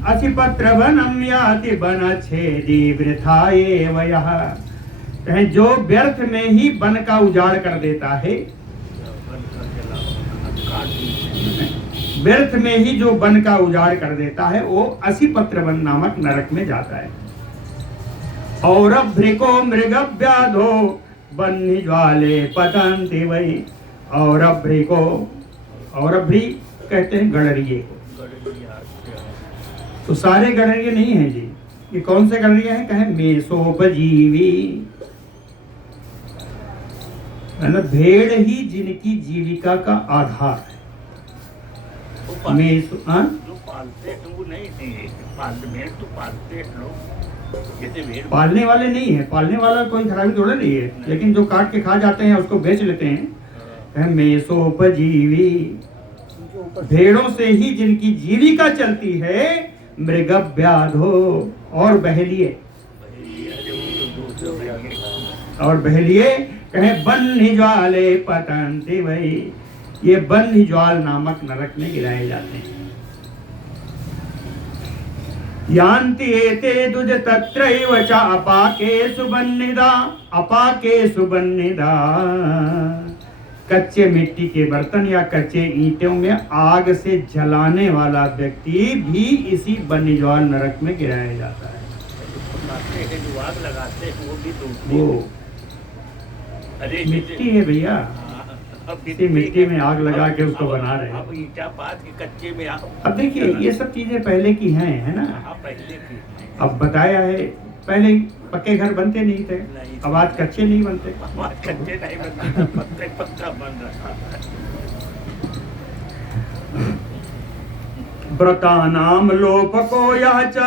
असिपत्रवनम याति वनच्छेदी वृथा एव यः, जो व्यर्थ में ही वन का उजाड़ कर देता है, व्यर्थ में ही जो वन का उजाड़ कर देता है, वो असिपत्र वन नामक नरक में जाता है। और भ्रिको मृग व्याधो बन्ही ज्वाले पतंति वही, और भ्रिको, और भ्री कहते हैं गड़रिए को, तो सारे गड़रिए नहीं है जी, ये कौन से गड़रिए हैं? कहें मेसोपजीवी, मतलब भेड़ ही जिनकी जीविका का आधार है। जो पालते हैं वो नहीं है, भेड़ तो पालते हैं लोग, जैसे भेड़ पालने वाले नहीं है, पालने वाला कोई खराबी थोड़ा नहीं है, लेकिन जो काट के खा जाते हैं उसको बेच लेते हैं। मेसोपजीवी, भेड़ों से ही जिनकी जीविका चलती है, मृग व्याधो, और बहेलिए, और बहेलिए कहें बन्ही ज्वाले पतंति वही, ये बन्ही ज्वाल नामक नरक में गिराए जाते हैं। यान्ति एते दुज तत्रैव च अपाकेषु बन्निधा, अपाकेषु बन्निधा, कच्चे मिट्टी के बर्तन या कच्चे ईंटों में आग से जलाने वाला व्यक्ति भी इसी बन्ही ज्वाल नरक में गिराया जाता है। जो आग लगाते हैं वो भी वो मिट्टी है भैया, इसी मिट्टी में आग लगा के उसको बना रहे हैं। अब ईंटा पात के कच्चे में अब देखिए ये सब चीजें पहले की हैं, है ना? पहले की। अब बताया है, पहले पक्के घर बनते नहीं थे, अब आज कच्चे नहीं बनते, कच्चे नहीं बनते, पक्के पक्का बन रहा है। व्रतानाम लोपको यः च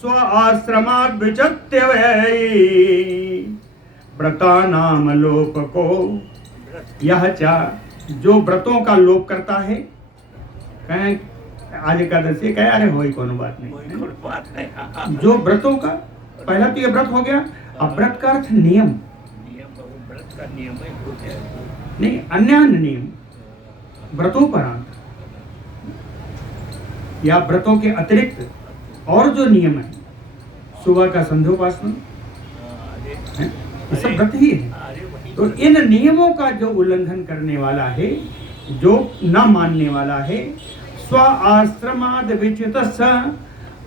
स्व आश्रमाद् विचत्य वै, व्रतानाम लोपको, यह चा जो व्रतों का लोप करता है, कहें आज एकादशी कहे अरे होई कोनो बात कोई नहीं, कोई बात नहीं। जो व्रतों का, पहला तो ये व्रत हो गया, अब व्रत का अर्थ नियम नियम वो व्रत का नियम ही होते हैं। नहीं, अन्य नियम व्रतोपरांत या व्रतों के अतिरिक्त और जो नियम है, सुबह का संध्योपासना अरे है, ये सब व्रत ही है। अरे वही तो इन नियमों का जो उल्लंघन करने वाला है, जो न मानने वाला है, स्व आश्रमाद विचित,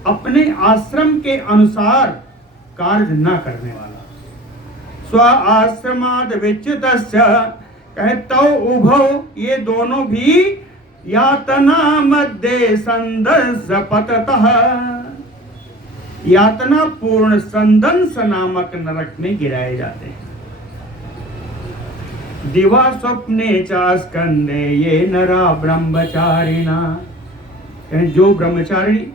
अपने आश्रम के अनुसार कार्य न करने वाला, स्व आश्रमाद विचित, कहे तो उभव, ये दोनों भी यातना मध्य संदर्श पततः, यातना पूर्ण संदंस नामक नरक में गिराए जाते हैं। दिवा स्वप्ने च स्कंदे ये नरा ब्रह्मचारिणा, जो ब्रह्मचारिणी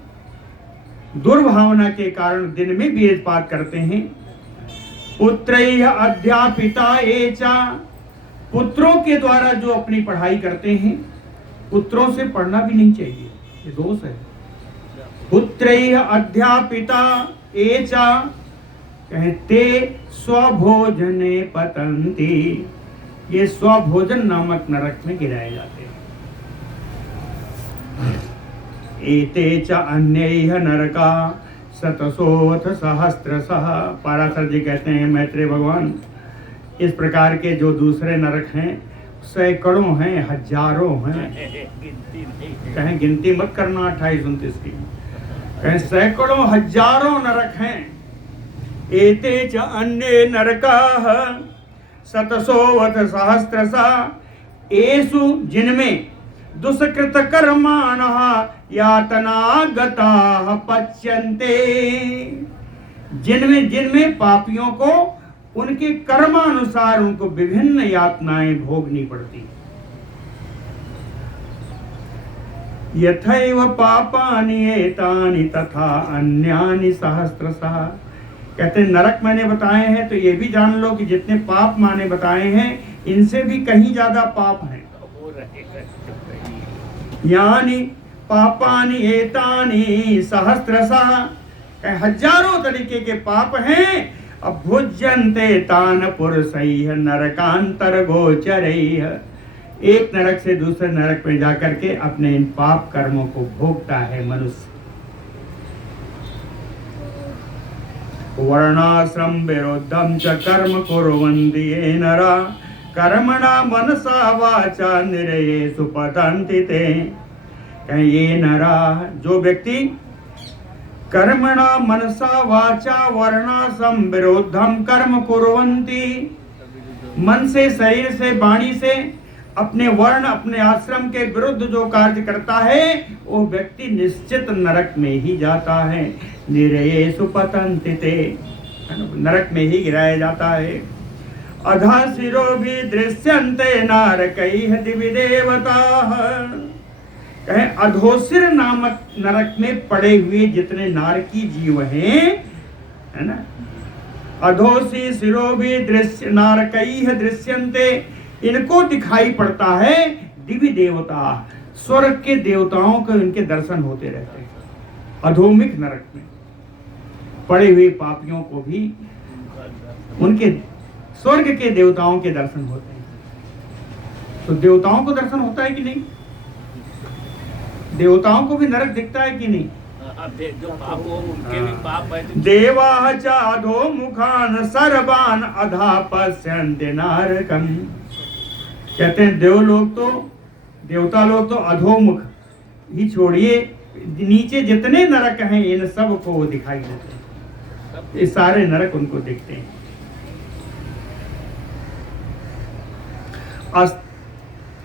दुर्भावना के कारण दिन में वेदपात करते हैं, पुत्रैः अध्यापिता ये च, पुत्रों के द्वारा जो अपनी पढ़ाई करते हैं, पुत्रों से पढ़ना भी नहीं चाहिए, ये दोष है। पुत्रैः अध्यापिता ये च, कहते स्वभोजने पतंती, ये स्वभोजन नामक नरक में गिराए जाते हैं। एते च अन्यैः नरका शतशोऽथ सहस्रशः, पाराशर जी कहते हैं मैत्रेय भगवान, इस प्रकार के जो दूसरे नरक हैं सैकड़ों हैं, हजारों हैं, गिनती नहीं है। कहें गिनती मत करना 28-29 की, कहें सैकड़ों हजारों नरक हैं। एते च अन्ये नरकाः शतशोऽथ सहस्रशः, एषु जिनमें दुष्कृत कर्माणः यातनागताः पच्यन्ते, जिनमें पापियों को उनके कर्मानुसार उनको विभिन्न यातनाएं भोगनी पड़ती। यथैव पापानि एतानि तथा अन्यानि सहस्रशः, कहते हैं नरक मैंने बताए हैं तो ये भी जान लो कि जितने पाप माने बताए हैं इनसे भी कहीं ज्यादा पाप हैं। हो रहेगा तो यानी पापानि एतानि सहस्रशः, हजारों तरीके के पाप हैं। अब भुज्यन्ते तान पुरुषैः नरकांतर गोचरैः, एक नरक से दूसरे नरक में जाकर के अपने इन पाप कर्मों को भोगता है मनुष्य। वर्णाश्रम विरुद्धम च कर्म कुर्वन्ति ये नरा, कर्मणा मनसा वाचा निरयेषु पतन्ति ते, ये नरा जो व्यक्ति कर्मणा मनसा वाचा वर्णाश्रम विरुद्धम कर्म कुर्वन्ति, मन से, शरीर से, वाणी से अपने वर्ण, अपने आश्रम के विरुद्ध जो कार्य करता है वो व्यक्ति निश्चित नरक में ही जाता है। निरयेषु पतन्ति ते, नरक में ही गिराया जाता है। अधा शिरो भी दृश्यन्ते नारकैः दिवि देवताः, कहे अधोसिर नामक नरक में पड़े हुए जितने नारकी जीव हैं, है ना, अधोसी शिरो भी दृश्य नारकैः दृश्यन्ते, इनको दिखाई पड़ता है दिव्य देवता, स्वर्ग के देवताओं को इनके दर्शन होते रहते हैं। अधोमिक नरक में पड़े हुए पापियों को भी उनके स्वर्ग के देवताओं के दर्शन होते हैं। तो देवताओं को दर्शन होता है कि नहीं? देवताओं को भी नरक दिखता है कि नहीं? अब जो पाप हो उनके भी पाप है तो देवाः च अधोमुखान् सर्वान् अधा पश्यन्ति नरकम्, कहते हैं देवता लोग तो अधोमुख ही छोड़िए, नीचे जितने नरक हैं इन सब को वो दिखाई देते हैं, ये सारे नरक उनको दिखते हैं।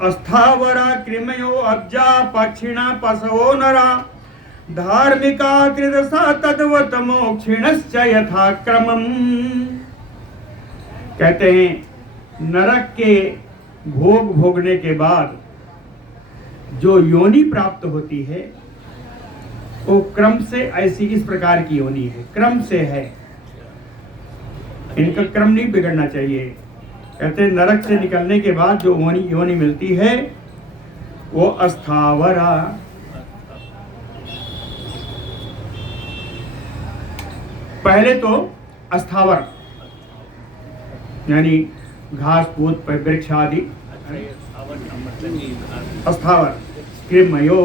अस्थावरा कृमयो अब्जा पक्षिणा पशवो नरा, धार्मिका त्रिदशा तद्वत मोक्षिणश्च यथा क्रमम्, कहते हैं नरक के भोग भोगने के बाद जो योनि प्राप्त होती है वो क्रम से ऐसी इस प्रकार की योनि है, क्रम से है, इनका क्रम नहीं बिगड़ना चाहिए। कहते हैं नरक से निकलने के बाद जो योनि मिलती है वो अस्थावरा। पहले तो अस्थावर यानी घास फूस पर वृक्ष आदि, अच्छा ये सावन का मतलब ये घास। अस्थावर कृमयो।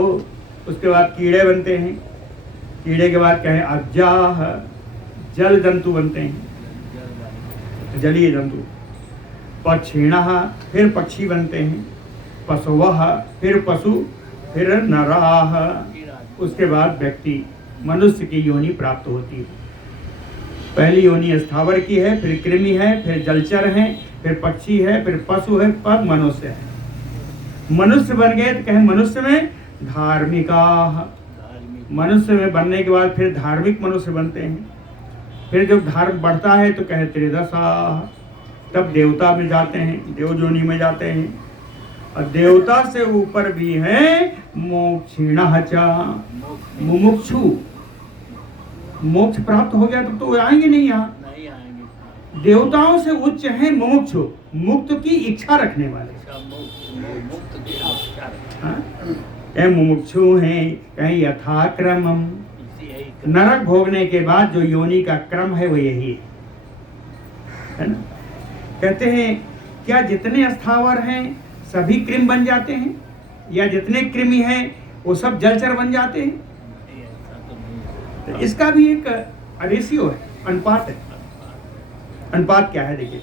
उसके बाद कीड़े बनते हैं, कीड़े के बाद क्या है अब्जाह, जल जंतु बनते हैं, जलीय जंतु। पक्षिणः फिर पक्षी बनते हैं, पशुवः फिर पशु, फिर नराः। उसके बाद व्यक्ति मनुष्य की योनि प्राप्त होती है। पहली योनि स्थावर की है, फिर कृमि है, फिर जलचर है, फिर पक्षी है, फिर पशु है, पग मनुष्य है। मनुष्य बन गए तो कहें मनुष्य में धार्मिका। मनुष्य में बनने के बाद फिर धार्मिक मनुष्य बनते हैं। फिर जब धर्म बढ़ता है तो कहे त्रिदशा, तब देवता में जाते हैं, देवयोनि में जाते हैं। और देवता से ऊपर भी है मोक्षिणः च, मुमुक्षु। मोक्ष प्राप्त हो गया तो आएंगे नहीं यहाँ। नहीं आएंगे। देवताओं से उच्च है मुमुक्षु, मुक्त की इच्छा रखने वाले। अच्छा, मुक्त की इच्छा रखने हाँ? कहीं मुमुक्षु हैं, कहीं यथाक्रमम। इसी यही नरक भोगने के बाद जो योनि का क्रम है वो यही है ना। कहते हैं क्या जितने स्थावर हैं सभी कृमि बन जाते हैं, या जितने कृमि हैं वो सब जलचर बन जाते हैं? नहीं, ऐसा तो नहीं है। तो इसका भी एक रेशियो है, अनुपात है। अनुपात क्या है देखिए,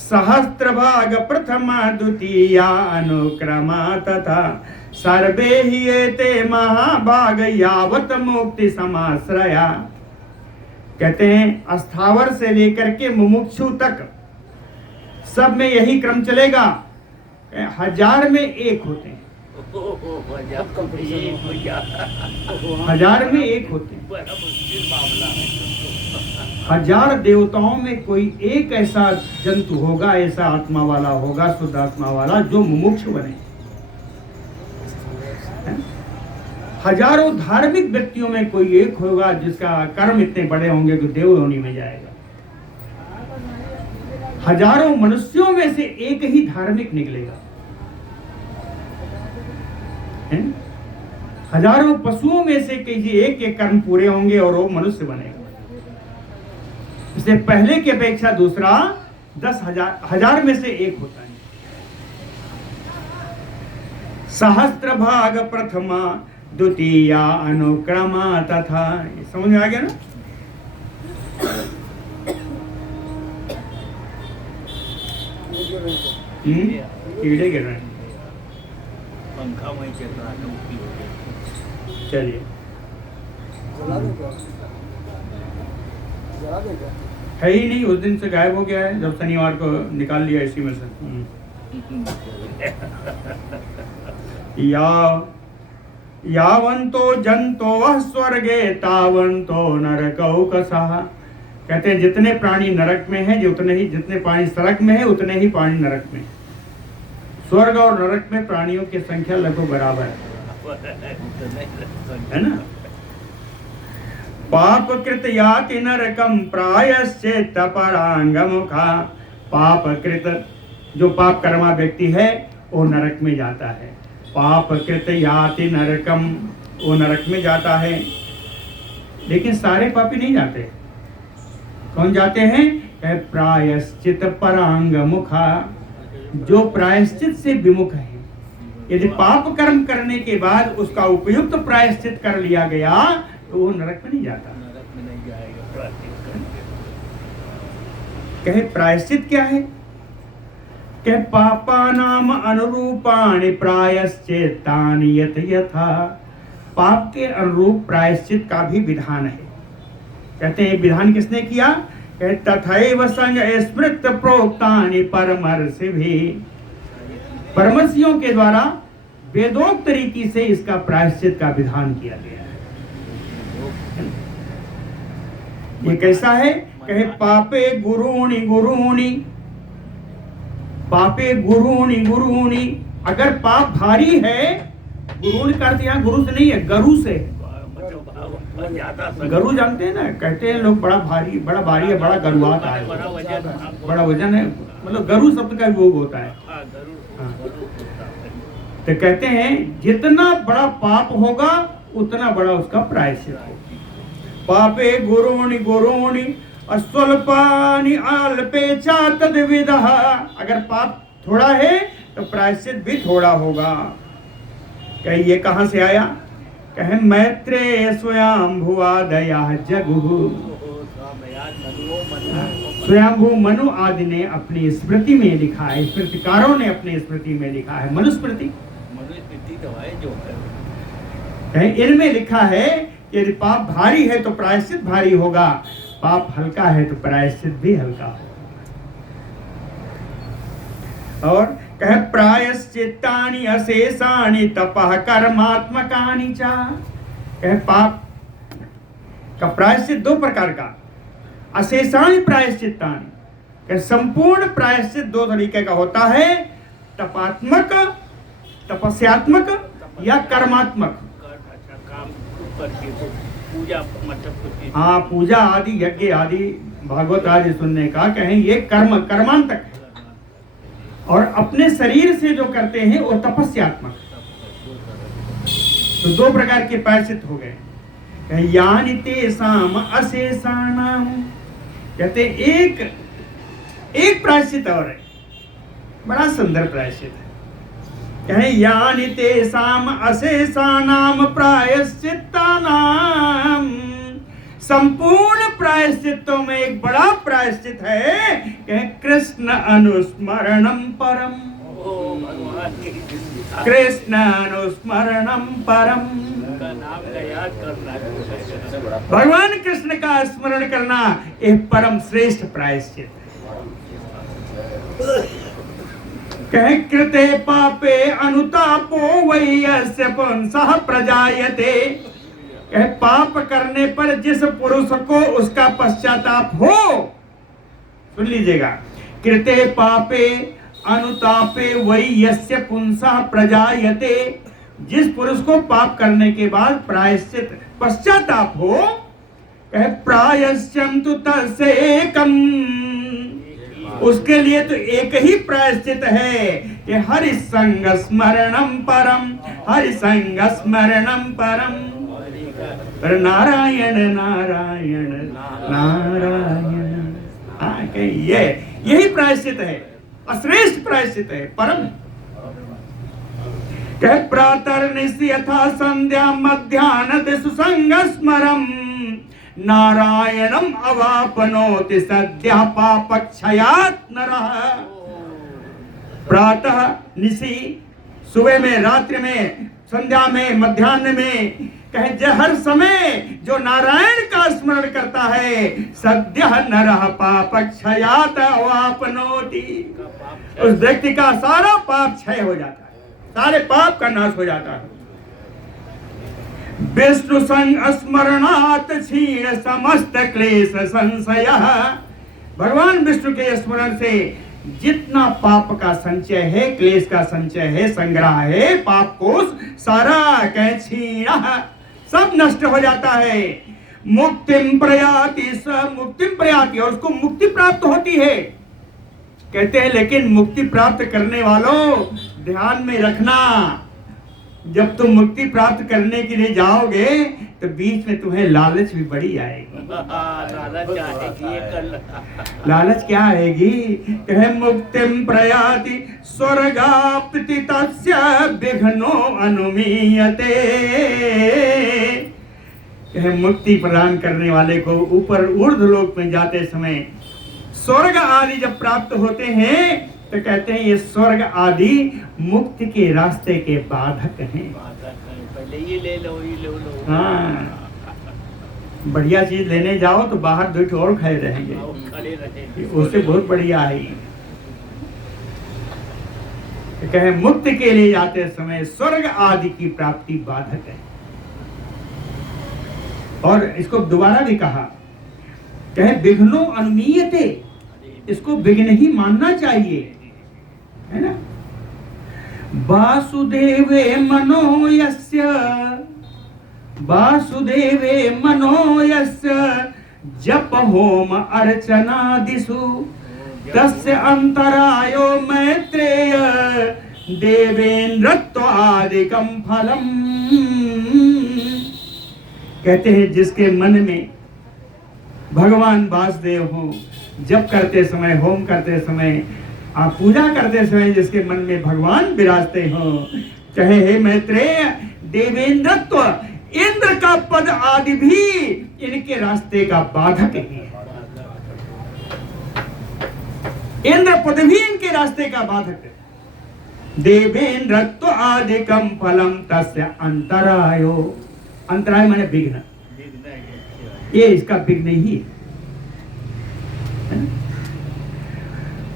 सहस्त्र भाग प्रथमा द्वितीया अनुक्रमा तथा सर्वे ही एते महाभाग यावत मुक्ति समाश्रया। कहते हैं अस्थावर से लेकर के मुमुक्षु तक सब में यही क्रम चलेगा। 1000 में एक होते हैं, ये भैया 1000 में एक होते हैं। बड़ा मुश्किल मामला है। 1000 देवताओं में कोई एक ऐसा जंतु होगा, ऐसा आत्मा वाला होगा, शुद्ध आत्मा वाला, जो मुमुक्षु बने। हजारों धार्मिक व्यक्तियों में कोई एक होगा जिसका कर्म इतने बड़े होंगे कि देव योनि में जाएगा। हजारों मनुष्यों में से एक ही धार्मिक निकलेगा। हजारों पशुओं में से किसी एक के कर्म पूरे होंगे और वो मनुष्य बनेगा। इससे पहले की अपेक्षा दूसरा 10,000 में से एक होता है। सहस्त्र भाग प्रथमा द्वितीया अनुक्रमा तथा। समझ में आ गया ना? कीड़े गिर रहे हैं। पंखा वहीं चल रहा है, टूटी हो गई। चलिए जला दो क्या? जला दो क्या? है ही नहीं, उस दिन से गायब हो गया है जब शनिवार को निकाल लिया इसी में से। यावंतो जंतो वह स्वर्गे तावंतो नरकौ कसाह। कहते हैं जितने प्राणी नरक में हैं, जितने प्राणी सड़क में है, उतने ही प्राणी नरक में। स्वर्ग और नरक में प्राणियों की संख्या लगभग बराबर है ना। पाप कृत याति नरकम प्रायश्चित परांगमुखा। पाप कृत जो पाप कर्मा व्यक्ति है वो नरक में जाता है। पाप कृत याति नरकम, वो नरक में जाता है। लेकिन सारे पापी नहीं जाते। कौन जाते हैं? प्रायश्चित परांगमुखा, जो प्रायश्चित से विमुख है। यदि पाप कर्म करने के बाद उसका उपयुक्त प्रायश्चित कर लिया गया तो वो नरक में नहीं जाता। नरक में नहीं जाएगा प्रायश्चित करके। कहे प्रायश्चित क्या है? कहे पापा नाम अनुरूपाणि प्रायश्चित्तानि यथ यथा। पाप के अनुरूप प्रायश्चित का भी विधान है। कहते हैं विधान किसने किया? कहते तथैव संग स्मृत प्रोक्तानि परमर्षि भी। परमर्षियों के द्वारा वेदोक्त रीति से इसका प्रायश्चित का विधान किया गया है। ये कैसा है? कहे पापे गुरूणि गुरूणि, पापे गुरूणि गुरूणि। अगर पाप भारी है, गुरूणि का अर्थ यहाँ गुरु से नहीं है, गरु से है। ज्यादा गरु जानते हैं ना, कहते हैं लोग बड़ा भारी है, बड़ा गरुआत है, बड़ा वजन, बड़ा वजन है, मतलब गरु शब्द का उपयोग होता है। हाँ, जरूर हाँ। जरूर होता है। तो कहते हैं जितना बड़ा पाप होगा उतना बड़ा उसका प्रायश्चित होगा। पापे गुरोणि अस्वल्पानि अल्पे च तद्विदः। अगर पाप थोड़ा है तो प्रायश्चित भी थोड़ा होगा। कहे ये कहाँ से आया? कहे मैत्रेय स्वयंभुवादयः जगुः। स्वयंभू मनु आदि ने अपनी स्मृति में लिखा है, स्मृतिकारों ने अपनी स्मृति में लिखा है, मनुस्मृति इनमें लिखा है कि यदि पाप भारी है तो प्रायश्चित भारी होगा, पाप हल्का है तो प्रायश्चित भी हल्का होगा। और कहे प्रायश्चित्तानि अशेषाणि तपः कर्मात्मकानि च। कहे पाप का प्रायश्चित दो प्रकार का, अशेषाणि प्रायश्चित्तानि, कहे संपूर्ण प्रायश्चित दो तरीके का होता है, तपात्मक, तपस्यात्मक या कर्मात्मक। पूजा मतलब हाँ, पूजा आदि, यज्ञ आदि, भागवत आदि सुनने का कहें ये कर्मांतक है, और अपने शरीर से जो करते हैं वो तपस्यात्मक। तो दो प्रकार के प्रायश्चित हो गए। यानि तेषाम अशेषाणाम, कहते एक प्रायश्चित और है, बड़ा सुंदर प्रायश्चित है। कहें यानि तेषाम अशेषाणाम प्रायश्चित्तानाम। संपूर्ण प्रायश्चितों में एक बड़ा प्रायश्चित है, कहें कृष्ण अनुस्मरणम परम। कृष्ण अनुस्मरणम परम, भगवान कृष्ण का स्मरण करना एक परम श्रेष्ठ प्रायश्चित है। कहे कृते पापे अनुतापो वैयस्य पुंसः प्रजायते। कहे पाप करने पर जिस पुरुष को उसका पश्चाताप हो, सुन लीजिएगा, कृते पापे अनुतापे वैयस्य पुंसः प्रजायते। जिस पुरुष को पाप करने के बाद प्रायश्चित पश्चाताप हो, कहे प्रायश्चिम तु तस्यैकम्, उसके लिए तो एक ही प्रायश्चित है कि हरि संग स्मरणम परम, हरि संग स्मरणम परम। नारायण नारायण नारायण। हाँ, यही प्रायश्चित है, अश्रेष्ठ प्रायश्चित है, परम। कह प्रातर्निशि यथा संध्या मध्याह्न दिशु संग स्मरम, नारायणम अवापनोति सद्यः पापक्षयात् नरः। प्रातः निशि, सुबह में, रात्रि में, संध्या में, मध्याह्न में, कहे हर समय जो नारायण का स्मरण करता है, सद्यः नरः पापक्षयात् अवापनोति। उस व्यक्ति का सारा पाप क्षय हो जाता है, सारे पाप का नाश हो जाता है। विष्णु संग स्मरणात् क्षीण समस्त क्लेश संशय। भगवान विष्णु के स्मरण से जितना पाप का संचय है, क्लेश का संचय है, संग्रह है, पाप कोश सारा कह क्षीण, सब नष्ट हो जाता है। मुक्तिम प्रयाति, सब मुक्तिम प्रयाति, और उसको मुक्ति प्राप्त होती है। कहते हैं लेकिन मुक्ति प्राप्त करने वालों ध्यान में रखना, जब तुम मुक्ति प्राप्त करने के लिए जाओगे तो बीच में तुम्हें लालच भी बड़ी आएगी। लालच क्या आएगी? कहे मुक्तिम प्रयाति स्वर्गाप्ति तस्य विघ्नो अनुमीयते। कहे मुक्ति प्रदान करने वाले को ऊपर ऊर्ध्वलोक में जाते समय स्वर्ग आदि जब प्राप्त होते हैं तो कहते हैं ये स्वर्ग आदि मुक्ति के रास्ते के बाधक हैं। पहले ये ले लो, ये ले लो। हाँ, बढ़िया चीज लेने जाओ तो बाहर 2 और खड़े रहेंगे, खड़े रहेंगे, उससे बहुत बढ़िया है। तो कहे मुक्ति के लिए जाते समय स्वर्ग आदि की प्राप्ति बाधक है। और इसको दोबारा भी कहा, कहे विघ्नो अनुमीयते, इसको विघ्न ही मानना चाहिए, है ना। वासुदेवे मनो यस्य वासुदेवे मनोयस्य जप होम अर्चना दिशु तस्य अंतरायो मैत्रेय देवेन्द्रत्व आदिकम फलम। कहते हैं जिसके मन में भगवान वासुदेव हो, जप करते समय, होम करते समय, आप पूजा करते समय जिसके मन में भगवान विराजते हो, कहे हे मैत्रेय, देवेंद्रत्व, इंद्र का पद आदि भी इनके रास्ते का बाधक ही है। इंद्र पद भी इनके रास्ते का बाधक है। देवेंद्रत्व आदिकम फलम तस्य अंतरायो। अंतराय माने विघ्न, ये इसका विघ्न ही है।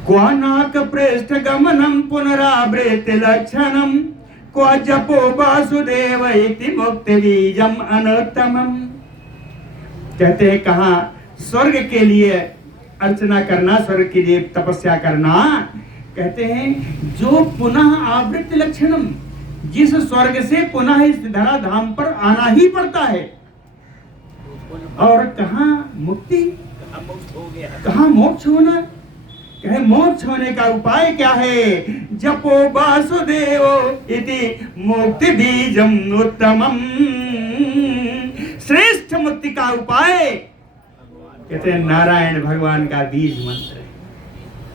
क्वा नाक पृष्ठ गमनम पुनरावृत्ति लक्षणम क्वा जपो वासुदेव इति मुक्ति बीजम अनुत्तमम। कहते हैं कहा स्वर्ग के लिए अर्चना करना, स्वर्ग के लिए तपस्या करना। कहते हैं जो पुनः आवृत्ति लक्षणम, जिस स्वर्ग से पुनः इस धराधाम पर आना ही पड़ता है। और कहा मुक्ति, कहा मोक्ष होना। कहे मोक्ष होने का उपाय क्या है? जपो वासुदेव इति मुक्ति बीजम उत्तमम। श्रेष्ठ मुक्ति का उपाय कहते हैं नारायण भगवान का बीज मंत्र है।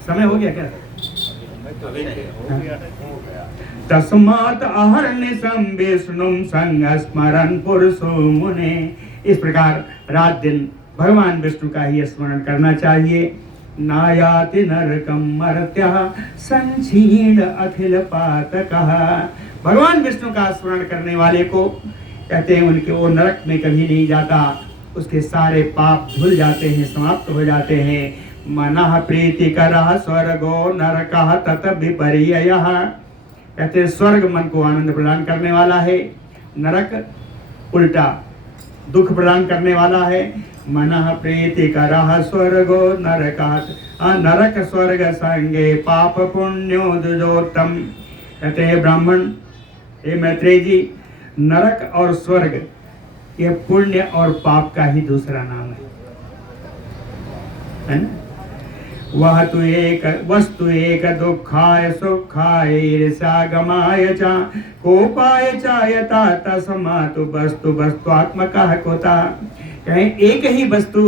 समय हो गया क्या? तस्मात् अहर्निशं विष्णुं संस्मरन् पुरुषो मुने। इस प्रकार रात दिन भगवान विष्णु का ही स्मरण करना चाहिए। नायाति नरकम मर्त्यः संक्षीण अखिल पातकः। भगवान विष्णु का स्मरण करने वाले को कहते हैं उनके वो नरक में कभी नहीं जाता, उसके सारे पाप धुल जाते हैं, समाप्त हो जाते हैं। मनः प्रीतिकरः स्वर्गो नरकः तत विपर्ययः। कहते हैं स्वर्ग मन को आनंद प्रदान करने वाला है, नरक उल्टा दुख प्रदान करने वाला है। मनः प्रीतिकरः स्वर्गो नरकः। नरक स्वर्ग संगे पाप पुण्यो दुजोत्तम। कहते हैं ब्राह्मण, हे मैत्रेय जी, नरक और स्वर्ग ये पुण्य और पाप का ही दूसरा नाम है ना? वह तो एक वस्तु एक दुखाय सुखाय ईर्ष्या गमाय च कोपाय च यथा तस्मातु वस्तु वस्तुआत्मकः कोता। कहें एक ही वस्तु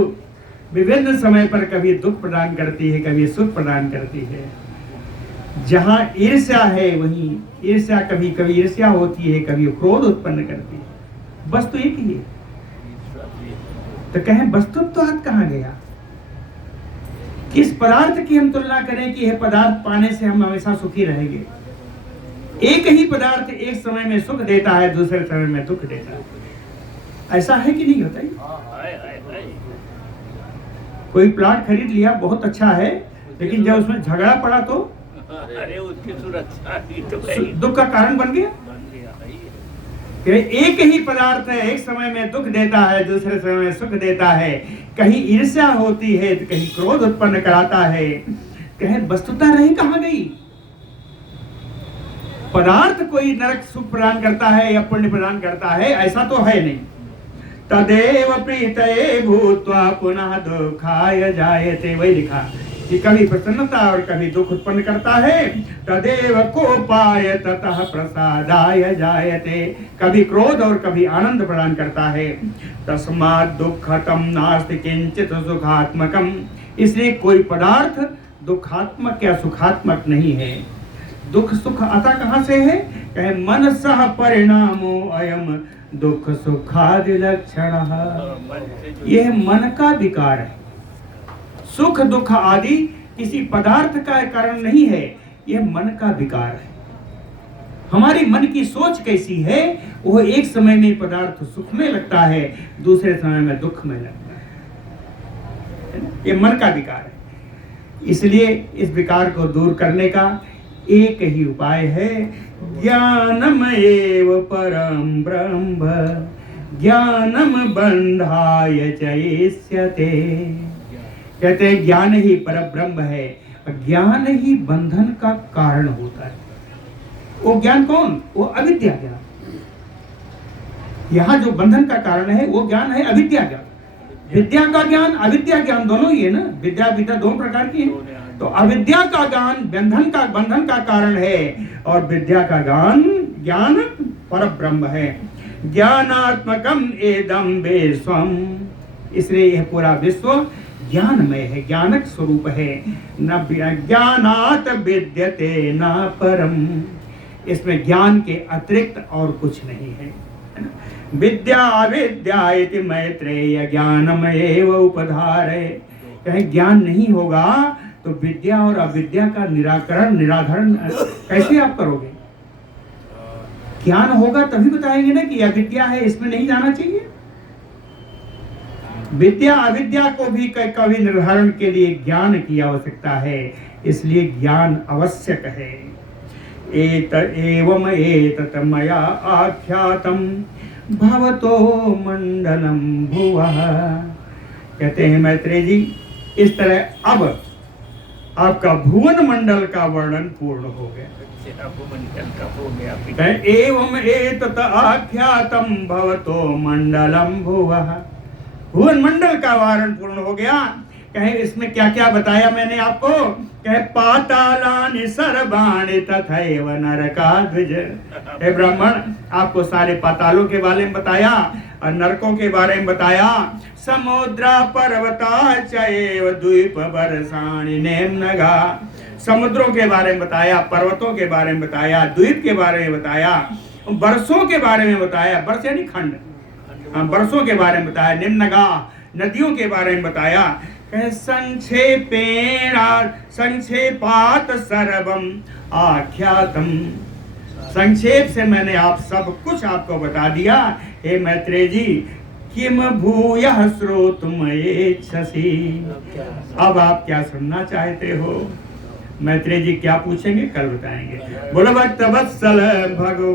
विभिन्न समय पर कभी दुख प्रदान करती है, कभी सुख प्रदान करती है। जहाँ ईर्ष्या है वहीं ईर्ष्या, कभी कभी ईर्ष्या होती है, कभी क्रोध उत्पन्न करती है। वस्तु एक ही है। तो कहें वस्तुत्व कहाँ गया? किस पदार्थ की हम तुलना करें कि यह पदार्थ पाने से हम हमेशा सुखी रहेंगे? एक ही पदार्थ एक समय में सुख देता है, दूसरे समय में दुख देता है। ऐसा है कि नहीं होता है? कोई प्लॉट खरीद लिया, बहुत अच्छा है, लेकिन जब उसमें झगड़ा पड़ा तो अरे उसकी सुरक्षा दुख का कारण बन गया। एक ही पदार्थ है, एक समय में दुख देता है, दूसरे समय में सुख देता है। कहीं ईर्ष्या होती है तो कहीं क्रोध उत्पन्न कराता है। कहीं वस्तुता रही कहाँ गई? पदार्थ कोई नरक सुख प्रदान करता है या पुण्य प्रदान करता है ऐसा तो है नहीं। तदेव प्रीतये भूत्वा पुनः दुखाय जायते, वही लिखा कि कभी प्रसन्नता और कभी दुख उत्पन्न करता है। तदेव कोपाय ततः प्रसादाय जायते, कभी क्रोध और कभी आनंद प्रदान करता है। तस्मात् दुःखतम नास्ति किंचित सुखात्मकम। इसलिए कोई पदार्थ दुखात्मक या सुखात्मक नहीं है। दुख सुख आता कहाँ से है? कहे मन सह परिणामो अयम दुख सुखादि लक्षण। यह मन का विकार है। सुख दुख आदि किसी पदार्थ का कारण नहीं है, यह मन का विकार है। हमारी मन की सोच कैसी है? वो एक समय में पदार्थ सुख में लगता है, दूसरे समय में दुख में लगता है। ये मन का विकार है। इसलिए इस विकार को दूर करने का एक ही उपाय है, ज्ञानम एव परम ब्रह्म ज्ञानम बंधाय चैष्यते। कहते हैं ज्ञान ही परब्रह्म है, ज्ञान ही बंधन का कारण होता है। वो ज्ञान कौन? वो अविद्या ज्ञान। यहाँ जो बंधन का कारण है वो ज्ञान है अविद्या ज्ञान। विद्या का ज्ञान अविद्या ज्ञान दोनों ही है ना, विद्या विद्या दो प्रकार की है। तो अविद्या का ज्ञान बंधन का कारण है और विद्या का ज्ञान पर ब्रह्म है। ज्ञानात्मकम एदम विश्वम, इसलिए यह पूरा विश्व ज्ञानमय है, ज्ञानक स्वरूप है। न ज्ञानात विद्यते न परम, इसमें ज्ञान के अतिरिक्त और कुछ नहीं है। विद्या अविद्या इति मैत्रेय ज्ञानमयेव उपधारय, कहीं ज्ञान नहीं होगा तो विद्या और अविद्या का निराकरण कैसे आप करोगे? ज्ञान होगा तभी बताएंगे ना कि अविद्या है, इसमें नहीं जाना चाहिए। विद्या अविद्या को भी कभी निर्धारण के लिए ज्ञान की आवश्यकता है, इसलिए ज्ञान आवश्यक है। एवं एतत् मया आख्यातम भवतो मंडलम भुवः, कहते हैं मैत्रेय जी, इस तरह अब आपका भुवन मंडल का वर्णन पूर्ण हो गया। एवं एतत् आख्यातम भवतो मंडलम भुवः, भुवन मंडल का वर्णन पूर्ण हो गया। कहे इसमें क्या क्या बताया मैंने आपको? कहे पातालानि सर्वाणि तथैव नरकाद्विज, हे ब्राह्मण आपको सारे पातालों के बारे में बताया और नरकों के बारे में बताया। समुद्रा पर्वता चैव द्वीप वर्षाणि नेम्नगा, समुद्रों के बारे में बताया, पर्वतों के बारे में बताया, द्वीप के बारे में बताया, वर्षों के बारे में बताया, वर्ष यानी खंड, वर्षों के बारे में बताया, निम्नगा नदियों के बारे में बताया। संक्षेपेण संक्षेपात सर्वम आख्यातम, संक्षेप से मैंने आप सब कुछ आपको बता दिया। हे मैत्रेय जी, किम भूयः श्रोतुमिच्छसि, अब आप क्या सुनना चाहते हो? मैत्रेय जी क्या पूछेंगे कल बताएंगे। बोलो भक्तवत्सल भगवान।